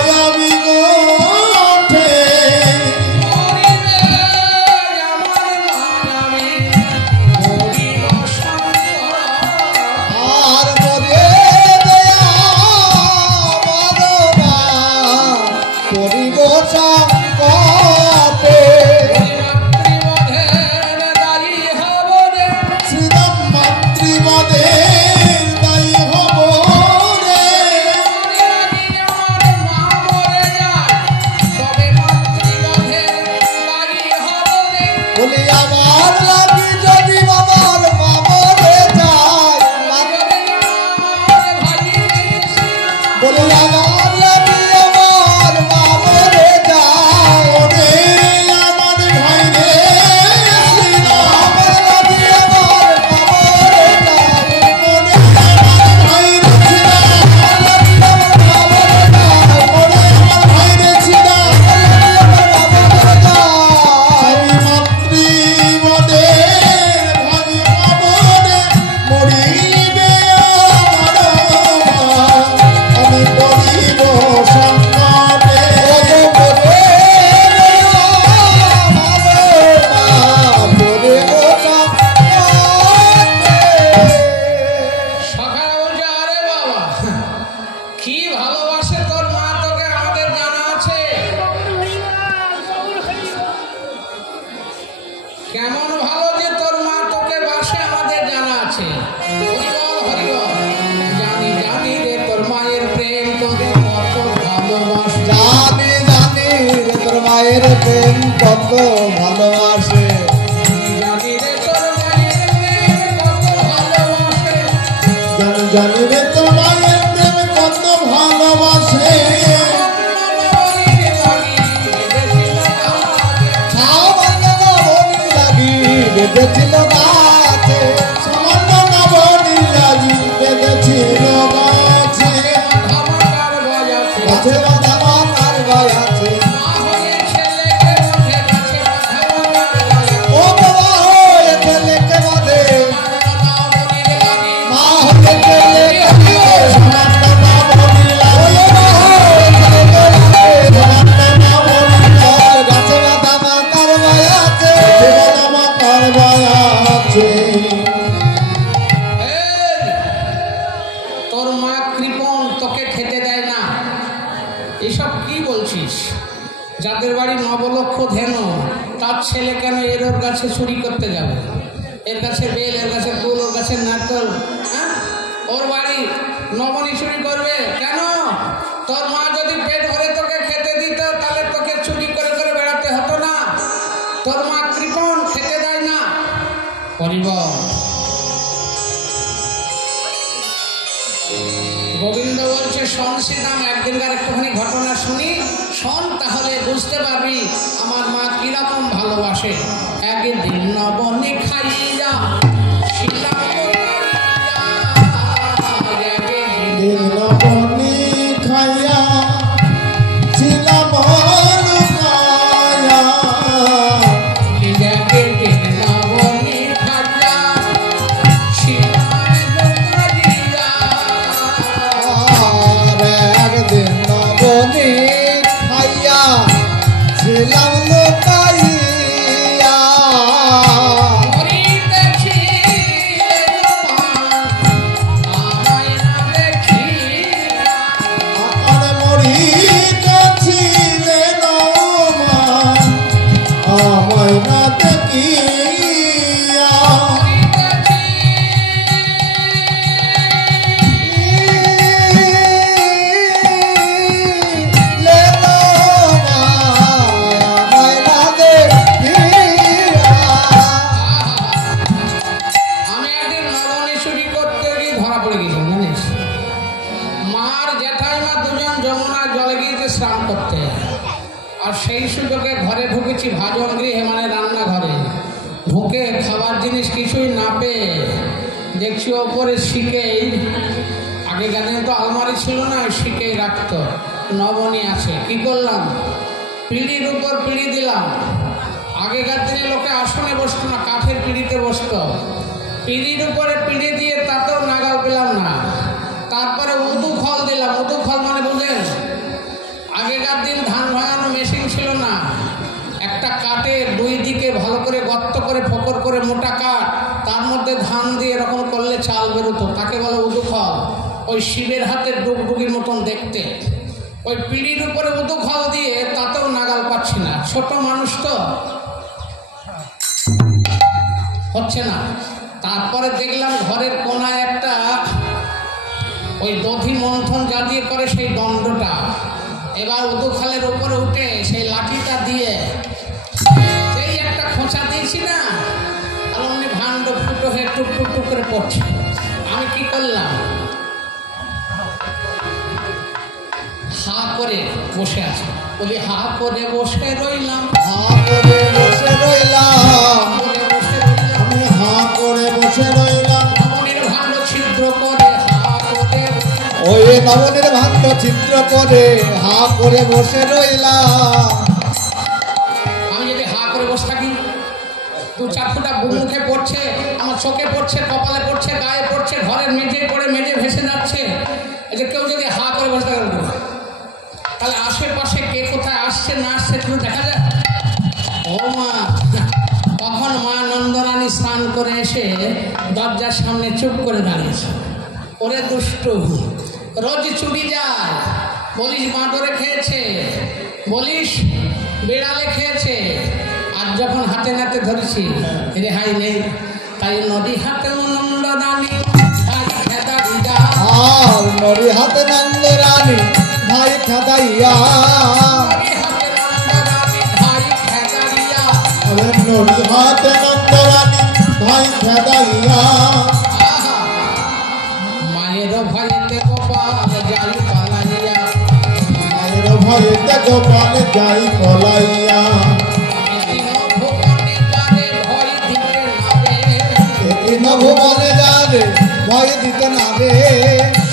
গোঠে কেমন ভালো যে তোর মা তোকে বাসে আমাদের জানা আছে। হরিবল হরিবল। জানি জানি রে তোর মায়ের প্রেম তোকে কত ভালোবাসে। জানি জানি রে তোর মায়ের প্রেম কত ভালোবাসে। জানি রে তোর মায়ের প্রেম কত ভালোবাসে। জানি রে তোর মায়ের প্রেম কত ভালোবাসে। বেঁধেছিল গাছে সামান্য নবনী লাগি বেঁধেছিল গাছে গাছে বাঁধা মাথার গাছে ও বাবা হয়ে ছেলেকে বাঁধে মা হয়ে ছেলেকে বাঁধে সামান্য নবনী লাগি গাছে বাঁধা মাথার গাছে তোর মা কৃপণ তোকে খেতে দেয় না। এসব কি বলছিস? যাদের বাড়ি নবলক্ষ ধেন তার ছেলে কেন এর ওর গাছে চুরি করতে যাবে? এর গাছে বেল, এর গাছে ফুল, ওর গাছে নারকেল, হ্যাঁ ওর বাড়ি নবনী চুরি করবে কেন? তোর মা যদি পেট ভরে তোকে খেতে দিত তাহলে তোকে চুরি করে করে বেড়াতে হতো না। তোর মা কৃপণ, খেতে দেয় না। হরিবল। গোবিন্দ বলছে শোন শ্রীরাম, একদিনকার একটুখানি ঘটনা শুনি, শোন তাহলে বুঝতে পারবি আমার মা কিরকম ভালোবাসে। একদিন নবনী খাইয়া নবনী খাইয়া ছিলাম ছিলাম লোকাইয়া দেখছি ওপরে শিকেই, আগে গানে তো আলমারি ছিল না, শিকেই রাখতো, নবনী আছে। কি করলাম, পিঁড়ির উপর পিঁড়ি দিলাম। আগেকার দিনে লোকে আসনে বসতো না, কাঠের পিঁড়িতে বসতো। পিঁড়ির উপরে পিঁড়ি দিয়ে তাতেও নাগাল পেলাম না। তারপরে উদু খল দিলাম। উদু খল মানে বুঝেন, আগেকার দিন ধান ভাঙানো মেশিন ছিল না, একটা কাঠের দুই দিকে ভালো করে গর্ত করে ফকর করে মোটা কাঠ, তার মধ্যে ধান দিয়ে এরকম করলে চাল বেরোতো, তাকে বলে উদু খল। ওই শিবের হাতের ডুগডুগির মতন দেখতে। ওই পিঁড়ির উপরে উদু খল দিয়ে তাতেও নাগাল পাচ্ছি না, ছোট মানুষ তো হচ্ছে না। তারপরে দেখলাম ঘরের কোনায় একটা ওই দধি মন্থন যা দিয়ে করে সেই দণ্ডটা, এবার উদু খালের উপরে উঠে সেই লাঠিটা দিয়ে সেই একটা খোঁচা দিয়েছি না, অমনি ভাণ্ড ফুটো হয়ে টুক টুক টুক করে পড়ছে। আমি কি করলাম, হা করে বসে আছি। বলি হা করে বসে রইলাম, হা করে বসে রইলাম, আমি হা করে বসে রইলাম। নবনীর ভাণ্ড ছিদ্র করে হা করে, ওই নবনীর ভাণ্ড ছিদ্র করে হা করে বসে রইলাম। আমি যদি হা করে বসে থাকি, দু চার ফুটা মুখে পড়ছে, আমার চোখে পড়ছে, কপালে পড়ছে, গায়ে পড়ছে, ঘরের মেঝে পড়ে মেঝে ভেসে যাচ্ছে। এই যে কেউ যদি হা করে বসে থাকে, তাহলে আশেপাশে কে কোথায় আসছে না আসছে একটু দেখা যায়। ও মা, তখন মা নন্দরানী স্নান করে এসে দরজার সামনে চুপ করে দাঁড়িয়েছে। ওরে দুষ্টু, রোজ চুরি যায়, বলিস বাঁদরে খেয়েছে, বলিস বিড়ালে খেয়েছে, আর যখন হাতে নাতে ধরেছি রেহাই নেই। তাই নদী হাতে নন্দরানী ভাই খেদাইয়া, আর নদী হাতে নন্দরানী ভাই খেদাইয়া, নদী হাতে নন্দরানী ভাই খেদাইয়া, নদী হাতে নন্দরানী ভাই খেদাইয়া। আহা, মায়ের ভয়েতে গোপাল যাই পালাইয়া, মায়ের ভয়েতে গোপাল যাই পলাইয়া। এদিন ভুবনে যারে ভয় দিতে নারে, এদিন ভুবনে যারে ভয় দিতে না রে,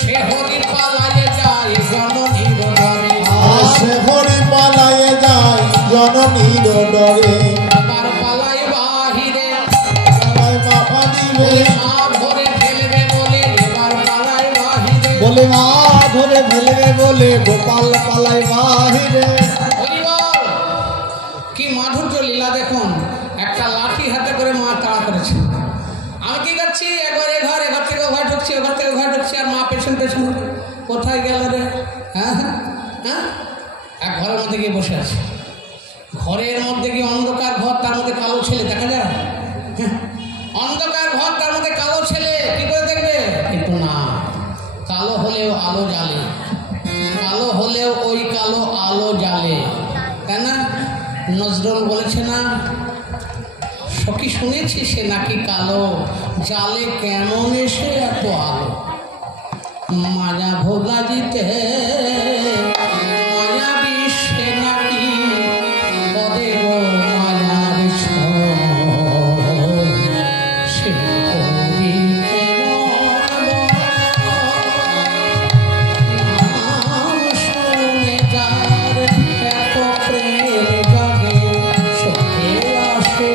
সে হরি পালাইয়ে যায় জননীর ডরে। আর সে হরি পালাইয়ে যায় জননীর ডরে। এবার পালাই বাহিরে, পালাই বাবা দিবে, মা ভরে ফেলবে বলে এবার পালাই বাহিরে। বলে মা ধরে ফেলবে বলে গোপাল পালাই বাহিরে। হরিবল, কি মাধুর্য লীলা দেখুন। একটা লাঠি হাতে করে মা তাড়া করেছে। আমি কি করছি, একবার এঘর থেকে ঘর ঢুকছি, ওঘর থেকে ঘর ঢুকছি, আর মা পেছন পেছন। কোথায় গেল রে? হ্যাঁ হ্যাঁ হ্যাঁ, এক ঘরের মধ্যে গিয়ে বসে আছে। ঘরের মধ্যে গিয়ে অন্ধকার ঘর, তার মধ্যে কালো ছেলে দেখা যায়। হ্যাঁ, অন্ধকার ঘর, তার মধ্যে কালো ছেলে, কি করে দেখবে? কিন্তু না, কালো হলেও আলো জ্বালে, কালো হলেও ওই কালো আলো জ্বালে, তাই না? নজরুল বলেছে না, সখী শুনেছি সে নাকি কালো, জালে কেমন এসে এত আলো। মায়া ভোগা দিতে মায়া বিশ্বে নাকি পদে গো মায়ার ছোঁয়া, সে কবি কেমন নাম শুনে যার এত প্রেম জাগে, চোখে আসে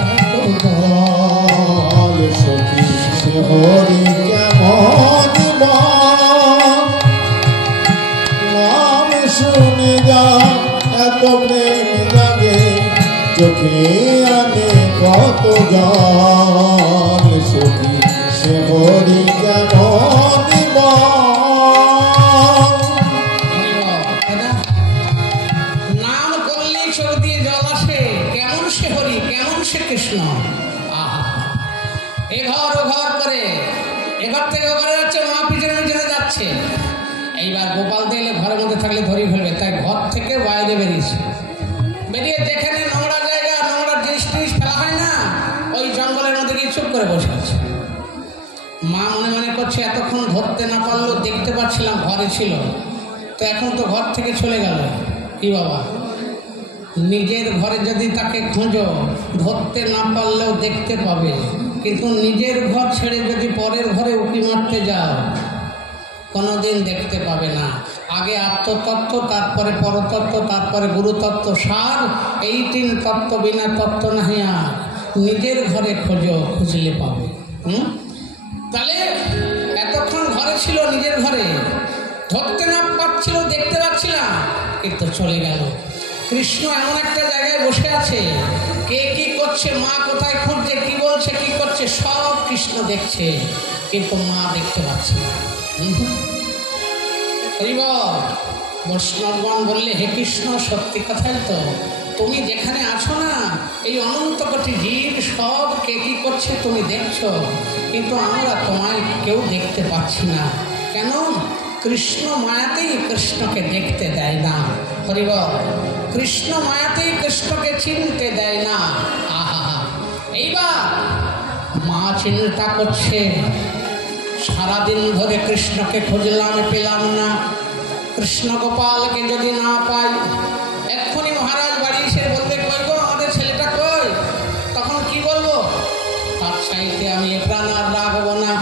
এত দল সখী সে হরি কেমন নাম শুনে যা এত প্রেম জাগে, চোখে আনে কত জল। সখী সে হরি কেমন নাম করলেই চোখ দিয়ে জল আসে। কেমন সে হরি, কেমন সে কৃষ্ণ। আহা, এ ঘর ও ঘর করে, এঘর থেকে ও ঘরে যাচ্ছে, মা পিছনে পিছনে যাচ্ছে। এইবার গোপাল দিলে ঘরের মধ্যে থাকলে ধরে ফেলবে, তাই ঘর থেকে বাইরে বেরিয়েছে। বেরিয়ে যেখানে নোংরা জায়গা, নোংরা জিনিস টিনিস ফেলা হয় না, ওই জঙ্গলের মধ্যে গিয়ে চুপ করে বসে আছে। মা মনে মনে করছে, এতক্ষণ ধরতে না পারলেও দেখতে পাচ্ছিলাম ঘরে ছিল, তো এখন তো ঘর থেকে চলে গেল। কি বাবা, নিজের ঘরে যদি তাকে খোঁজো, ধরতে না পারলেও দেখতে পাবে, কিন্তু নিজের ঘর ছেড়ে যদি পরের ঘরে উঁকি মারতে যাও কোনোদিন দেখতে পাবে না। আগে আত্মতত্ত্ব, তারপরে পরতত্ত্ব, তারপরে গুরুতত্ত্ব, সার এই 3 তত্ত্ব, বিনা তত্ত্ব নাহি আর। নিজের ঘরে খোঁজো, খুঁজলে পাবে। তাহলে এতক্ষণ ঘরে ছিল, নিজের ঘরে ধরতে না পারছিল, দেখতে পাচ্ছিলাম, কিন্তু চলে গেল। কৃষ্ণ এমন একটা জায়গায় বসে আছে, কে কি করছে, মা কোথায় খুঁজছে, কি বলছে, কি করছে, সব কৃষ্ণ দেখছে, কিন্তু মা দেখতে পাচ্ছে না। বৈষ্ণবগণ বললে, হে কৃষ্ণ, সত্যি কথাই তো, তুমি যেখানে আছো না, এই অনন্ত কোটি জীব সব কে কি করছে তুমি দেখছো, কিন্তু আমরা তোমায় কেউ দেখতে পাচ্ছি না। কেন? কৃষ্ণ মায়াতেই কৃষ্ণকে দেখতে দেয় না। হরিবল, কৃষ্ণ মায়াতেই কৃষ্ণকে চিনতে দেয় না। আহা, এইবার মা চিন্তা করছে, সারাদিন ধরে কৃষ্ণকে খুঁজলাম, পেলাম না। কৃষ্ণ গোপালকে যদি না পাই, এক্ষুনি মহারাজ বাড়ি এসে বলবে, কই গো আমাদের ছেলেটা কই? তখন কি বলবো? তার চাইতে আমি এ প্রাণ আর রাখবো না।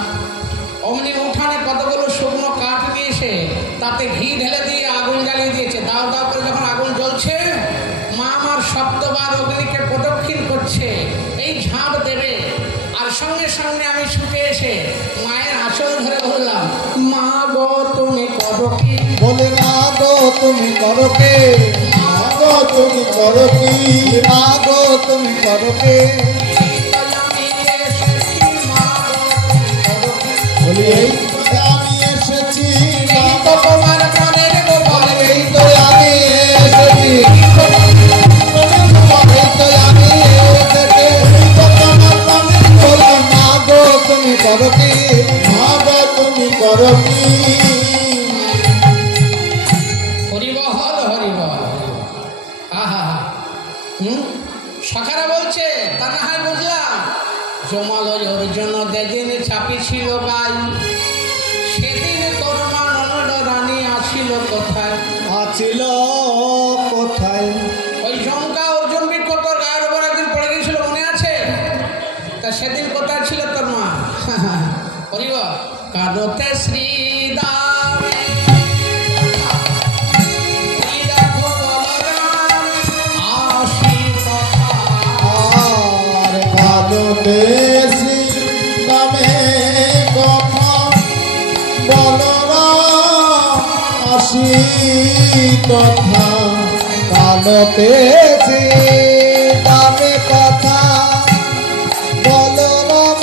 অমনি উঠানে কতগুলো শুকনো কাঠ নিয়ে এসে তাতে ঘি ঢেলে দিয়ে আগুন জ্বালিয়ে দিয়েছে। দাও দাও করে যখন আগুন জ্বলছে, মা আমার সপ্তবার অগ্নিকে প্রদক্ষিণ করছে, এই ঝাঁপ দেবে। আর সঙ্গে সঙ্গে আমি ছুটে এসে মায়ের আঁচল ধরে বললাম, মা গো তুমি করো কি? বলে, মা গো তুমি করো কে? মা গো তুমি করো কি? মা গো তুমি করো কে? বলি, এই তো আমি এসেছি, তোমার প্রাণের গোপাল, এই তো আমি এসেছি, এই তো আমি এসেছি, তোমার প্রাণের গোপাল। মা গো তুমি করো কি? মা গো তুমি করো কি? হরিবল, হরিবল। আহা, সখারা বলছে, তা না হয় বুঝলাম, জমালয় অর্জুন যেদিন চাপিছিল গাই, সেদিন তোর মা ননদ রানী আসিল কোথায়? আছিল কোথায়? ওই জঙ্কা অর্জুন বৃক্ষ তোর গায়ের উপর একদিন পড়ে গেছিল, মনে আছে? তা সেদিন কোথায় ছিল তোর মা? হরিবল, কাঁদতে শ্রীদামে বেশি দামে কথা বলরাম আসি কথা, কানতে দামে কথা বলরাম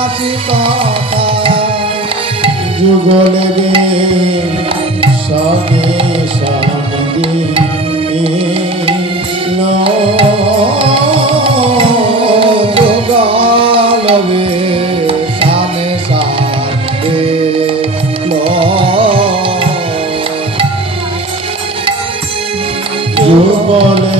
আসি কথা, যুগলে রে সঙ্গে সঙ্গে সানে সানে যুগলে